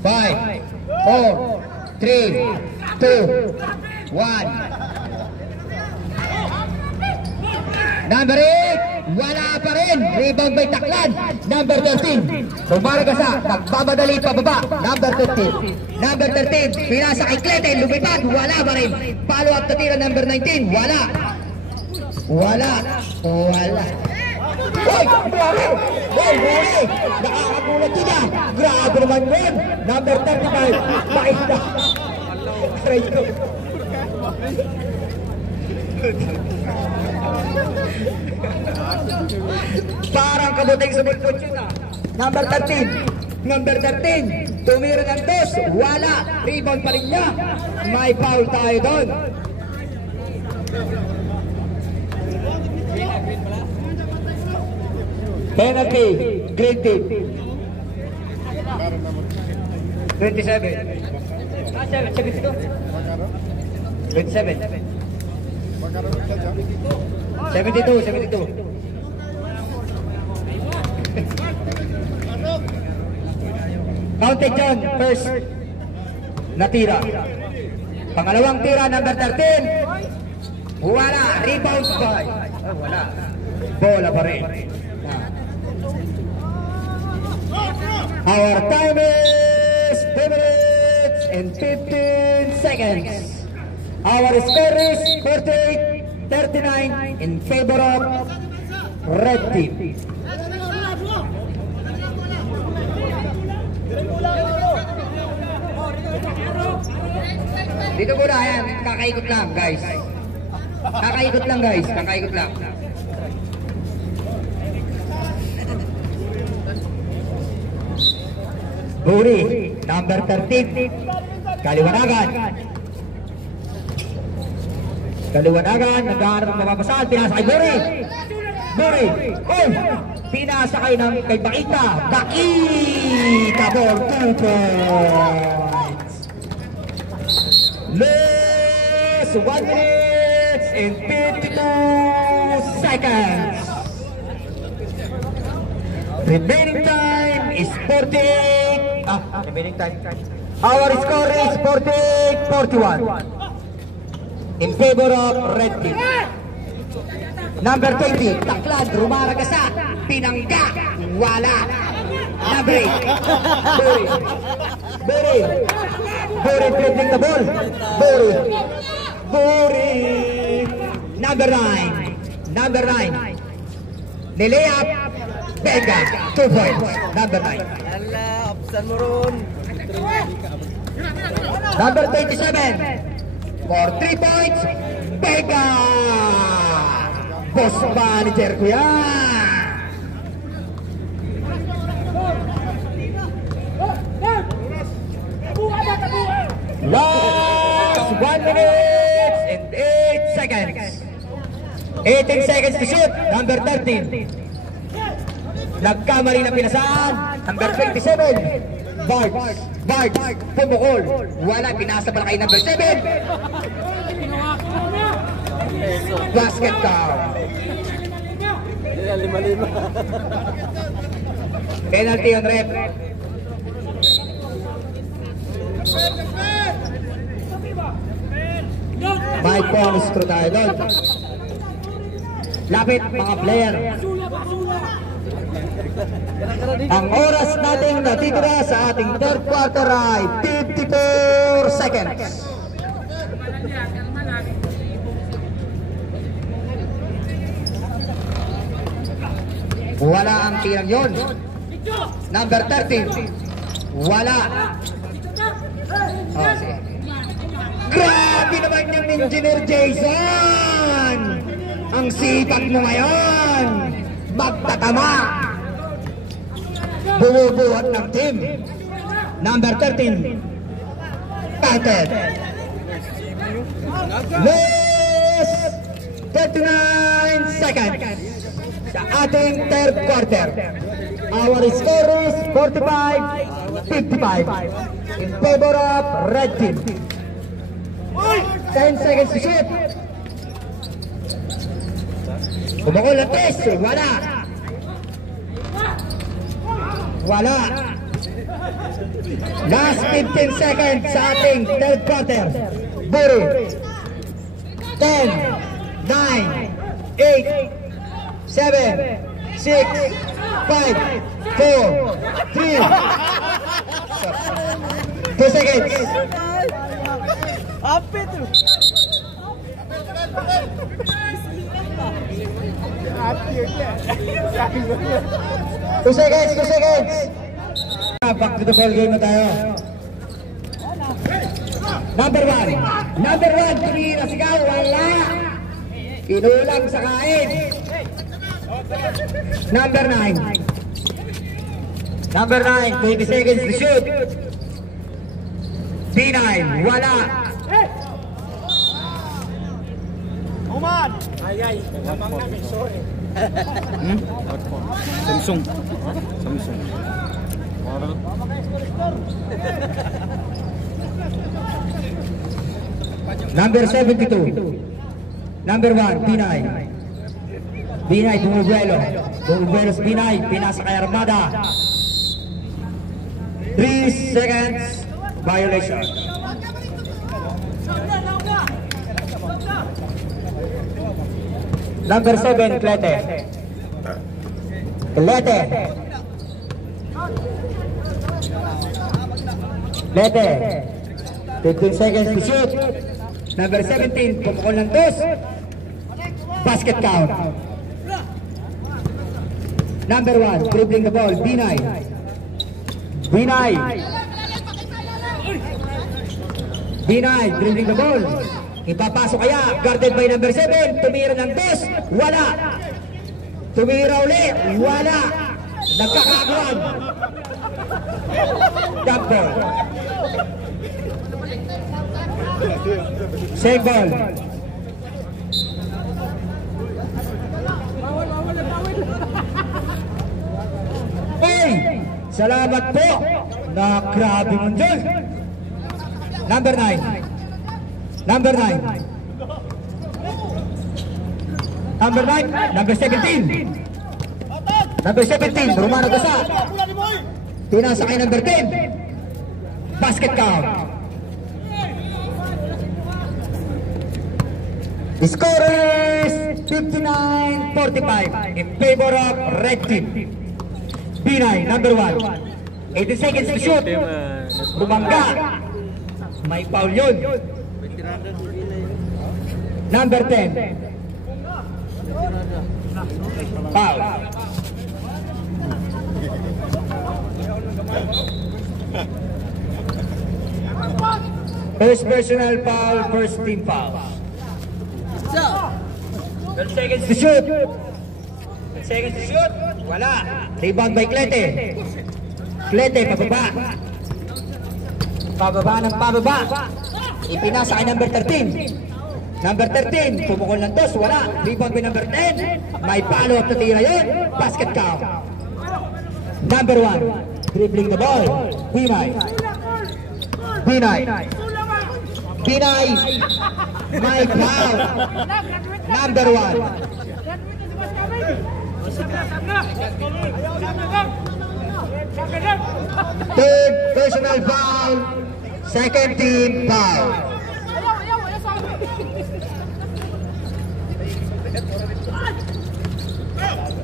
5, 4, 3, 2, 1. Number 8, wala pa rin. Rebound by Taclan. Number 13, Rumaragasa, nagbamadali pababa. Number 13. Number 13, pinasa kay Clete, lumipad, wala pa rin. Follow up na tira, number 19, wala. Wala. Wala. Hoy! Grabe! Hoy! Hoy! Nakakagulat sila! Grabe naman yun! Number 35, Paisa. Aray ko. Parang kabuting sumikot yun ah. Number 13. Number 13. Tumira ng dos. Wala. Rebound pa rin niya. May foul tayo doon. Penalty. Green team. 27. 72. Counted John, first natira. Pangalawang tira, number 13. Wala, rebound by. Oh, wala. Bola pa rin. Our time is 2 minutes and 15 seconds. Our score is 48-39 in favor of red team. Dito muna yan, kakaikot lang guys. Kakaikot lang guys, kakaikot lang. Buri, number 13. Kaliwanagan. Kaliwanagan, naghaharap ng mapapasal, pinasa kay Buri. Buri, oh! Pinasa kay Bakita. Bakita for 2 points. Less 1 minute and 52 seconds. Remaining time is 48. Remaining time. Our score is 48-41 in favor of red team. Number 20, Taclan, Rumaragasa, Pinangga, wala. Number 8, Buri. Buri dribbling the ball. Buri. Number 9. Nilayap, Benga, 2 points. Number 9. Ala, absan mo ron. Number 27. For 3 points, Benga. Boss manager ko yan. Last 1 minute and 8 seconds. 18 seconds to shoot. Number 13. Nagkamali na pinasaan. Number 27. Bards. Pumukol. Wala. Pinasa pala kay number 7. Basket count. Lima-lima. Penalty on ref. May bonus through tayo doon. Lapit mga player. Ang oras nating natitira sa ating third quarter ay 54 seconds. Wala ang tirang yun. Number 13. Wala. Oh, sige. Grabe naman yung Engineer Jason! Ang sipag mo ngayon! Magtatama! Bumubuhat ng team. Number 13. Counted. Less 39 seconds. sa ating third quarter. Our score is 45-55 in favor of red team. 10 seconds to shoot. Kumukul ang test. Wala. Wala. Last 15 seconds sa ating third quarter. Buri. 10, 9, 8, 7, 6, 5, 4, 3, 2 seconds. Apa tu? 2 seconds, 2 seconds. Back to the ball game na tayo. Number 1. Number 1, tumira sigaw. Wala. Inulang sa kain. Number 9. Number 9, 20 seconds to shoot. D9, wala. Oman! Samsung. Samsung. Number 72. Number 1, B9. B9, bumubuelo. Bumubuelo sa B9, pinasa kay Armada. 3 seconds, violation. Number 7, Clete. Clete. Clete. 15 seconds to shoot. Number 17, pumukol ng dos. Basket count. Number 1, dribbling the ball, B9. B9. B9, dribbling the ball. Ipapasok kaya, guarded by number 7. Tumira ng dos, wala. Tumira uli, wala. Nagkakaguan. Jump ball. Save ball. Hey! Salamat po na grabe mo dyan. Number 9. Number 9. Number 9. Number 17. Number 17. Romano Gasa. Pinasa kay number 10. Basket count. The score is 59-45 in favor of red team. B9, number 1. 80 seconds to shoot. Bumangga. May foul yun. Number 10. Foul. First personal foul, first team foul. 12 seconds to shoot. 12 seconds to shoot. Wala. Rebound by Clete. Clete, pababa. Pababa ng pababa. Ipinasa kay number 13. Number 13, pumukol ng dos. Wala. Rebound by number 10. May follow-up na tira yun. Basket count. Number 1, dribbling the ball. B9. B9. B9. My foul. Number 1. Third personal foul. Second team foul.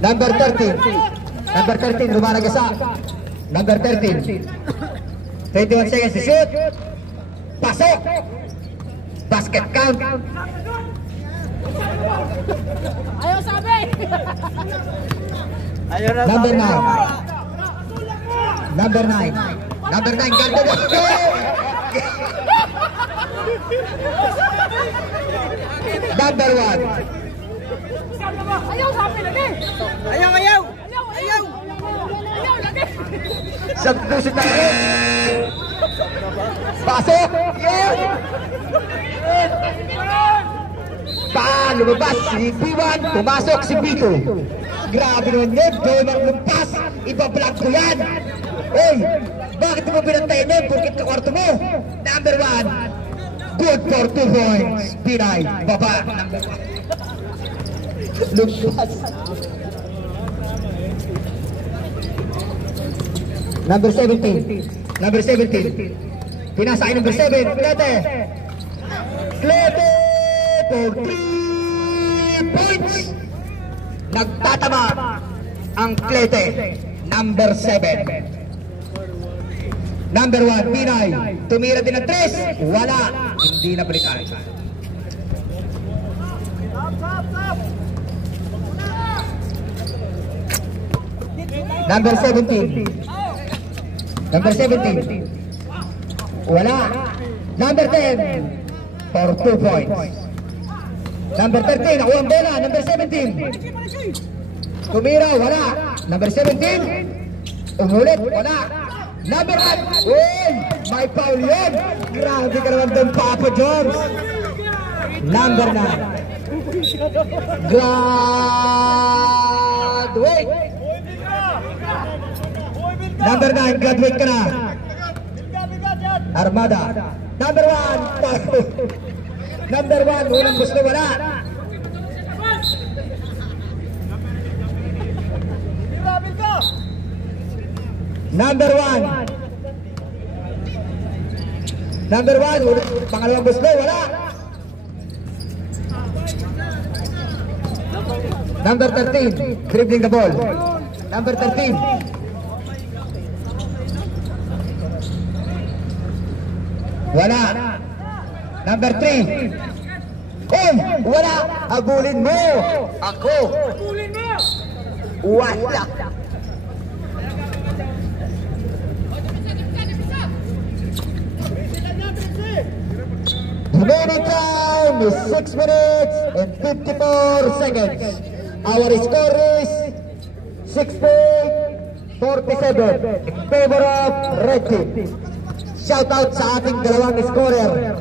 Number 13. Number 13, Romano Gasa. Number 13. 21 seconds to shoot. Pasok. Basket count. Ayaw sabi! Number 9. Number 9. Number 9, ganda na. Number 1. Ayaw sabi lagi! Ayaw, ayaw! Ayaw lagi! Substitution na rin. Pasok. Yes. Lumabas si B1, pumasok si B2. Grabe naman yun. Gawin ang lumpas. Iba-vlog ko yan. Hey, bakit mo binantayin yun? Porkit kakwarto mo. Number 1. Good for 2 points. Pinay. Baba. Lumpas. Number 17. Number 17. Pinasa ay number 7. Klete. Klete for 3 points. Nagtatama ang Klete. Number 7. Number 1, Pinay. Tumira din ng 3. Wala. Hindi na balikan. Number 17. Number 17. Wala. Number 10. For 2 points. Number 13. Nakuha ang bola. Number 17. Tumira. Wala. Number 17. Umulit. Wala. Number 1. Uy! May foul yun. Grabe ka naman doon, Papa Jones. Number 9. Graduate. Number 9, graduate ka na. Armada. Number 1. Number 1, unang gusto wala. Number 1. Number 1, pangalawang gusto wala. Number 13, dribbling the ball. Number 13. Wala. Number 3. Oh, wala. Abulin mo. Ako. Wala. Remaining time is 6 minutes and 54 seconds. Our score is 60-47 in favor of Red Team. Shout out sa ating dalawang scorer,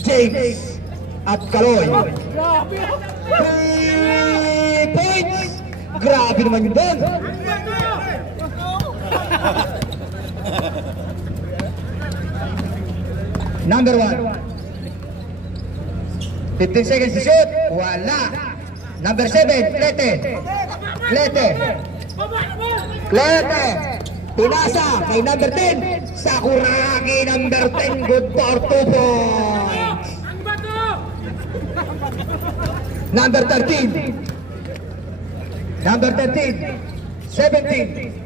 James at Kaloy. 3 points! Grabe naman yun din. Number 1. 15 seconds to shoot. Wala. Number 7, Klete. Klete. Klete. Pinasa kay number 10. Sakuragi number 10. Good for 2 points. Number 13. Number 13. 17.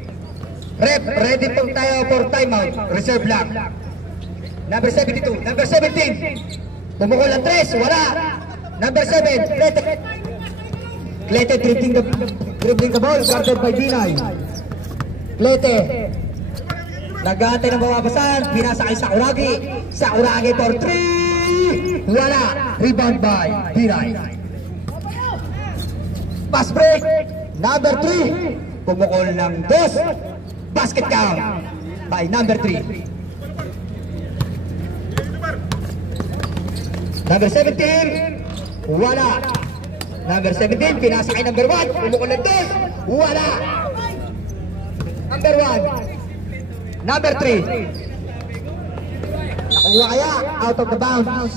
Rep, ready to tayo for timeout. Reserve lang. Number 72. Number 17. Pumukol ang 3. Wala. Number 7. Klete. Klete dribbling the ball. Guarded by Binay. Klete. Nag-aantay ng mawapasan. Pinasa kay Sakuragi. Sakuragi for 3. Wala. Rebound by Binay. Pass break. Number 3. Pumukol ng 2. Basket count by number 3. Number 17. Wala. Number 17. Pinasa kay number 1. Pumukol ng 2. Wala. Number 1. Number 3. Nakuha kaya. Out of the bounds.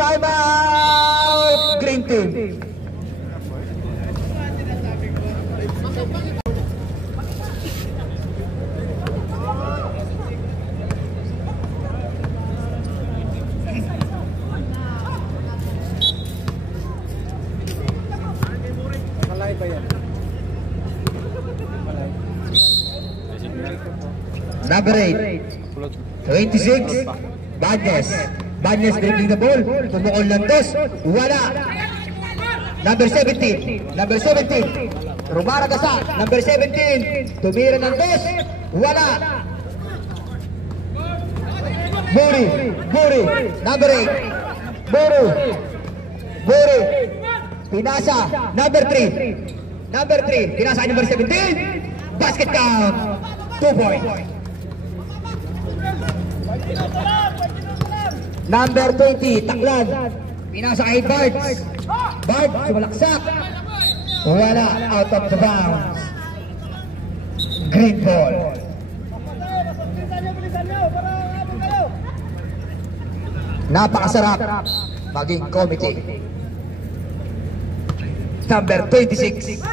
Time out. Green team. Number 8. 26. Badnes. Badnes dribbling the ball. Pumukol ng 2. Wala. Number 17. Number 17. Rumara Gasa. Number 17. Tumira ng 2. Wala. Buri. Buri. Number 8. Buri. Buri. Pinasa. Number 3. Number 3. Pinasa number 17. Basket count. 2 points. Number 20, Taklan. Pinasa kay Bart. Bart, sumalaksak. Wala, out of the bounds. Green ball. Napakasarap maging committee. Number 26.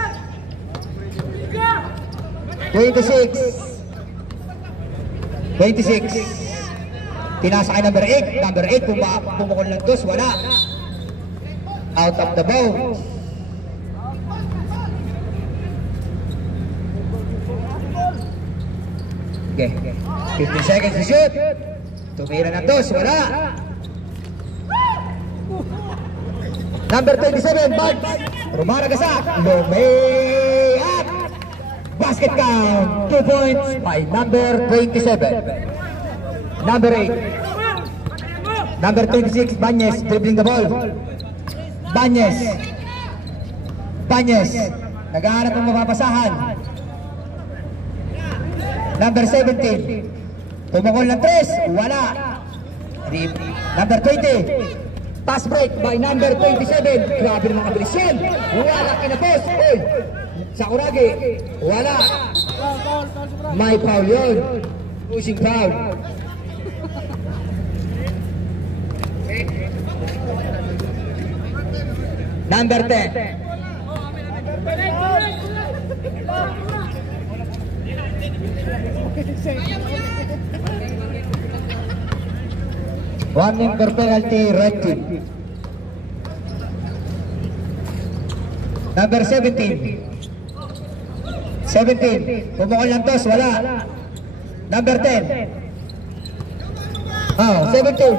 26. Tinasa kay number 8. Number 8, pumukol ng dos, wala. Out of the bounds. Okay. 15 seconds to shoot. Tumira ng dos, wala. Number 27, Buds. Rumaragasa. Lumayat. Basket count. 2 points by number 27. Number 8. Number 26, Banyes, dribbling the ball. Banyes. Naghahanap ng mapapasahan. Number 17. Pumukol ng 3. Wala. Number 20. Pass break by number 27. Grabe naman kabilis yun. Wala kinapos. Uy! Sakuragi. Wala. May foul yun. Pushing foul. Number 10. One number penalty, red team. Number 17. 17. Pumukol ng toss, wala. Number 10. 17.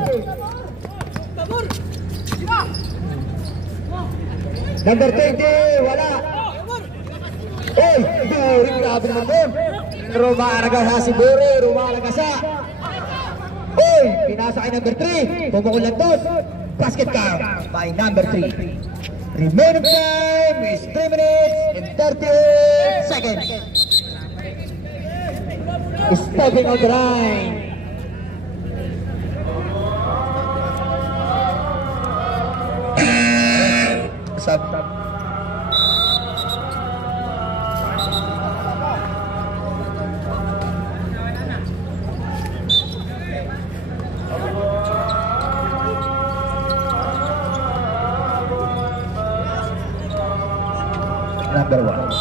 Number 20, wala. Uy, Buri, grabe naman doon. Rumaragasa si Buri, rumaragasa. Uy, pinasa kay number 3. Pumukol ng toss. Basket count by number 3. Remaining time is 3 minutes and 30 seconds. Stepping on the line. Sub. Number 1.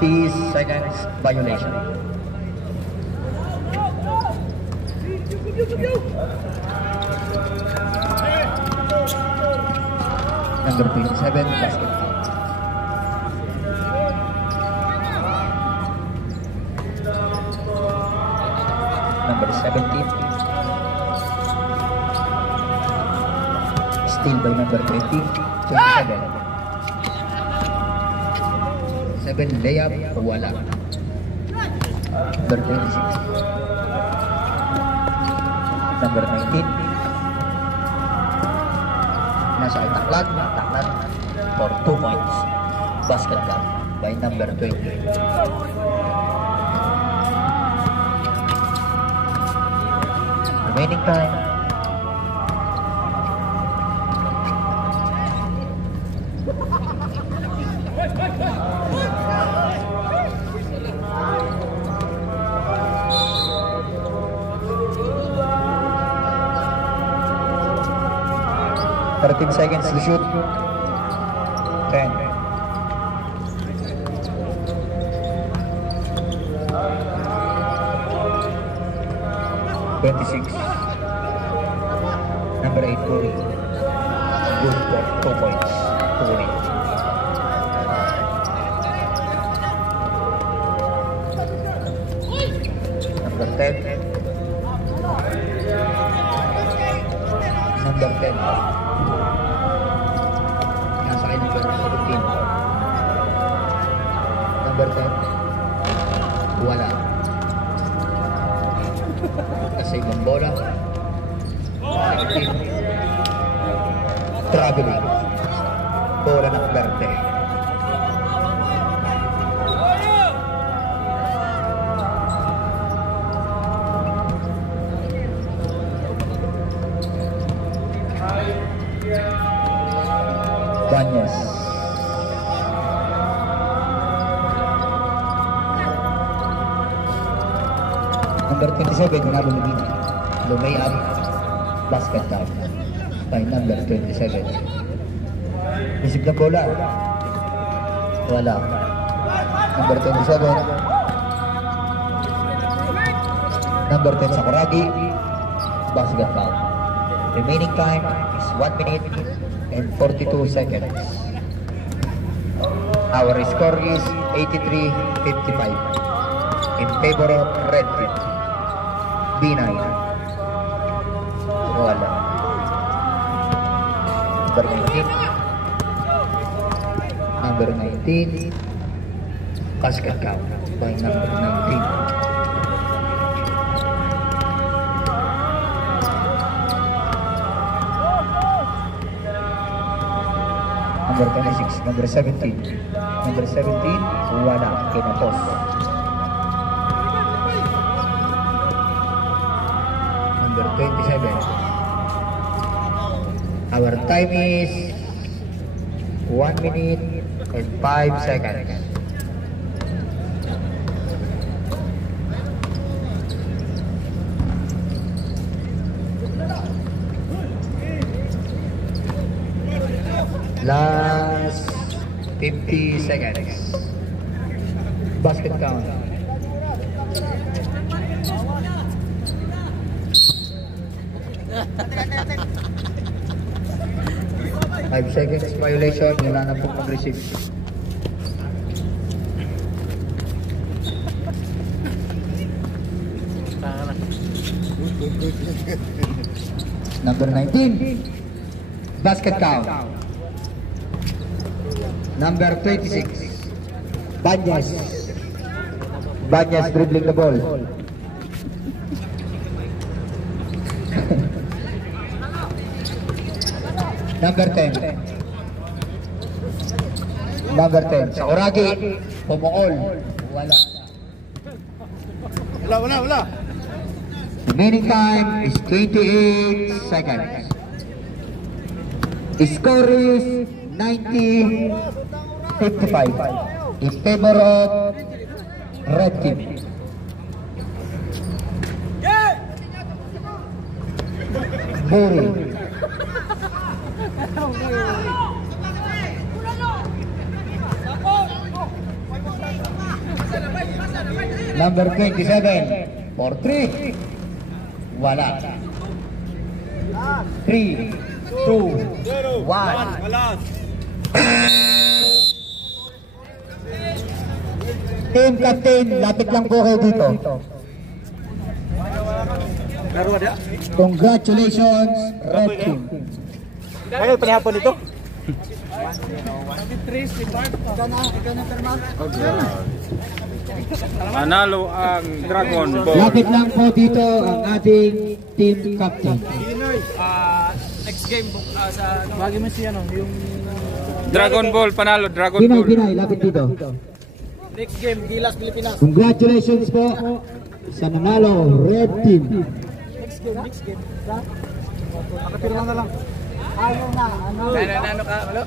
3 seconds violation. Number 27, basket count. Number 17. Steal by number 20. 27. 7 layup, wala. Number 26. Number 19. Nasa ay taklag for 2 points. Basket count by number 20. Remaining time. $13 seconds to shoot. 10. Number 8, Puri. Good for 2 points. Puri. Number 10. Number 10. Nasa akin number 17. Number 10. Wala. Kasi ibang bola. 16. Traveling. Bola ng Verde. Banyes. Number 27, Nalo Lumay-up. Basket count by number 27. Isip na bola. Wala. Number 27. Number 10 Sakuragi. Basket count. Remaining time is 1 minute and 42 seconds. Our score is 83-55 in favor of Red Team. B9. Wala. Number 19. Number 19. Basket count by number 19. Number 26, number 17. Number 17, wala, kinatos. Number 27. Our time is 1 minute and 5 seconds. Last 50 seconds. Basket count. Five seconds violation. Wala na pong mag-receive. Number 19. Basket count. Number 26. Banyas. Banyas dribbling the ball. Number 10. Number 10. Sakuragi. Pumukol. Wala. Wala. Remaining time is 28 seconds. The score is 90-55 in favor of Red Team. Buri. Number 27 for 3. Wala. 3, 2, 1. Team captain, lapit lang po kayo dito. Congratulations, Red Team. Ano panihapon ito? Manalo ang Dragon Ball. Lapit lang po dito ang ating team captain. Next game sa bagi mo siya yung Dragon Ball panalo, Dragon Binay, Ball. Binay, lapit dito. next game Gilas Pilipinas. Congratulations po sa nanalo Red Team. Next game. Nakapirma na lang. Ano ka? Malo?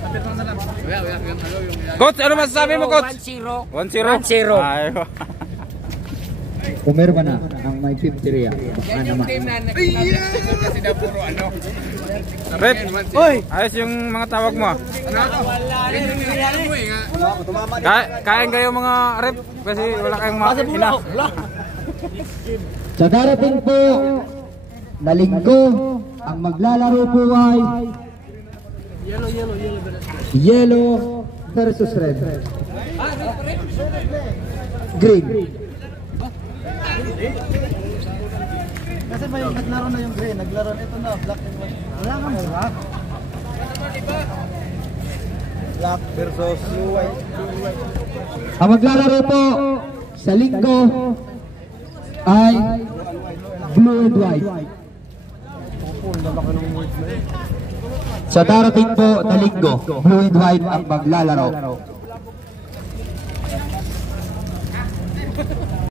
Nakapirma na lang. Coach, ano masasabi mo, Coach? 1-0. 1-0. Ayaw. Pumirma na ang may 50 real. Baka naman. Kasi daw puro ano. Rep, Oy! ayos yung mga tawag mo. Tumama Kain kayo mga rep kasi wala kayong makina. Sa darating po na linggo, ang maglalaro po ay yellow versus red. Green. Kasi may naglaro na yung green, naglaro ito na, black and white. Wala nga mo, black. Black versus blue white. Ang maglalaro po sa linggo ay blue and white. Sa darating po na linggo, blue and white ang maglalaro.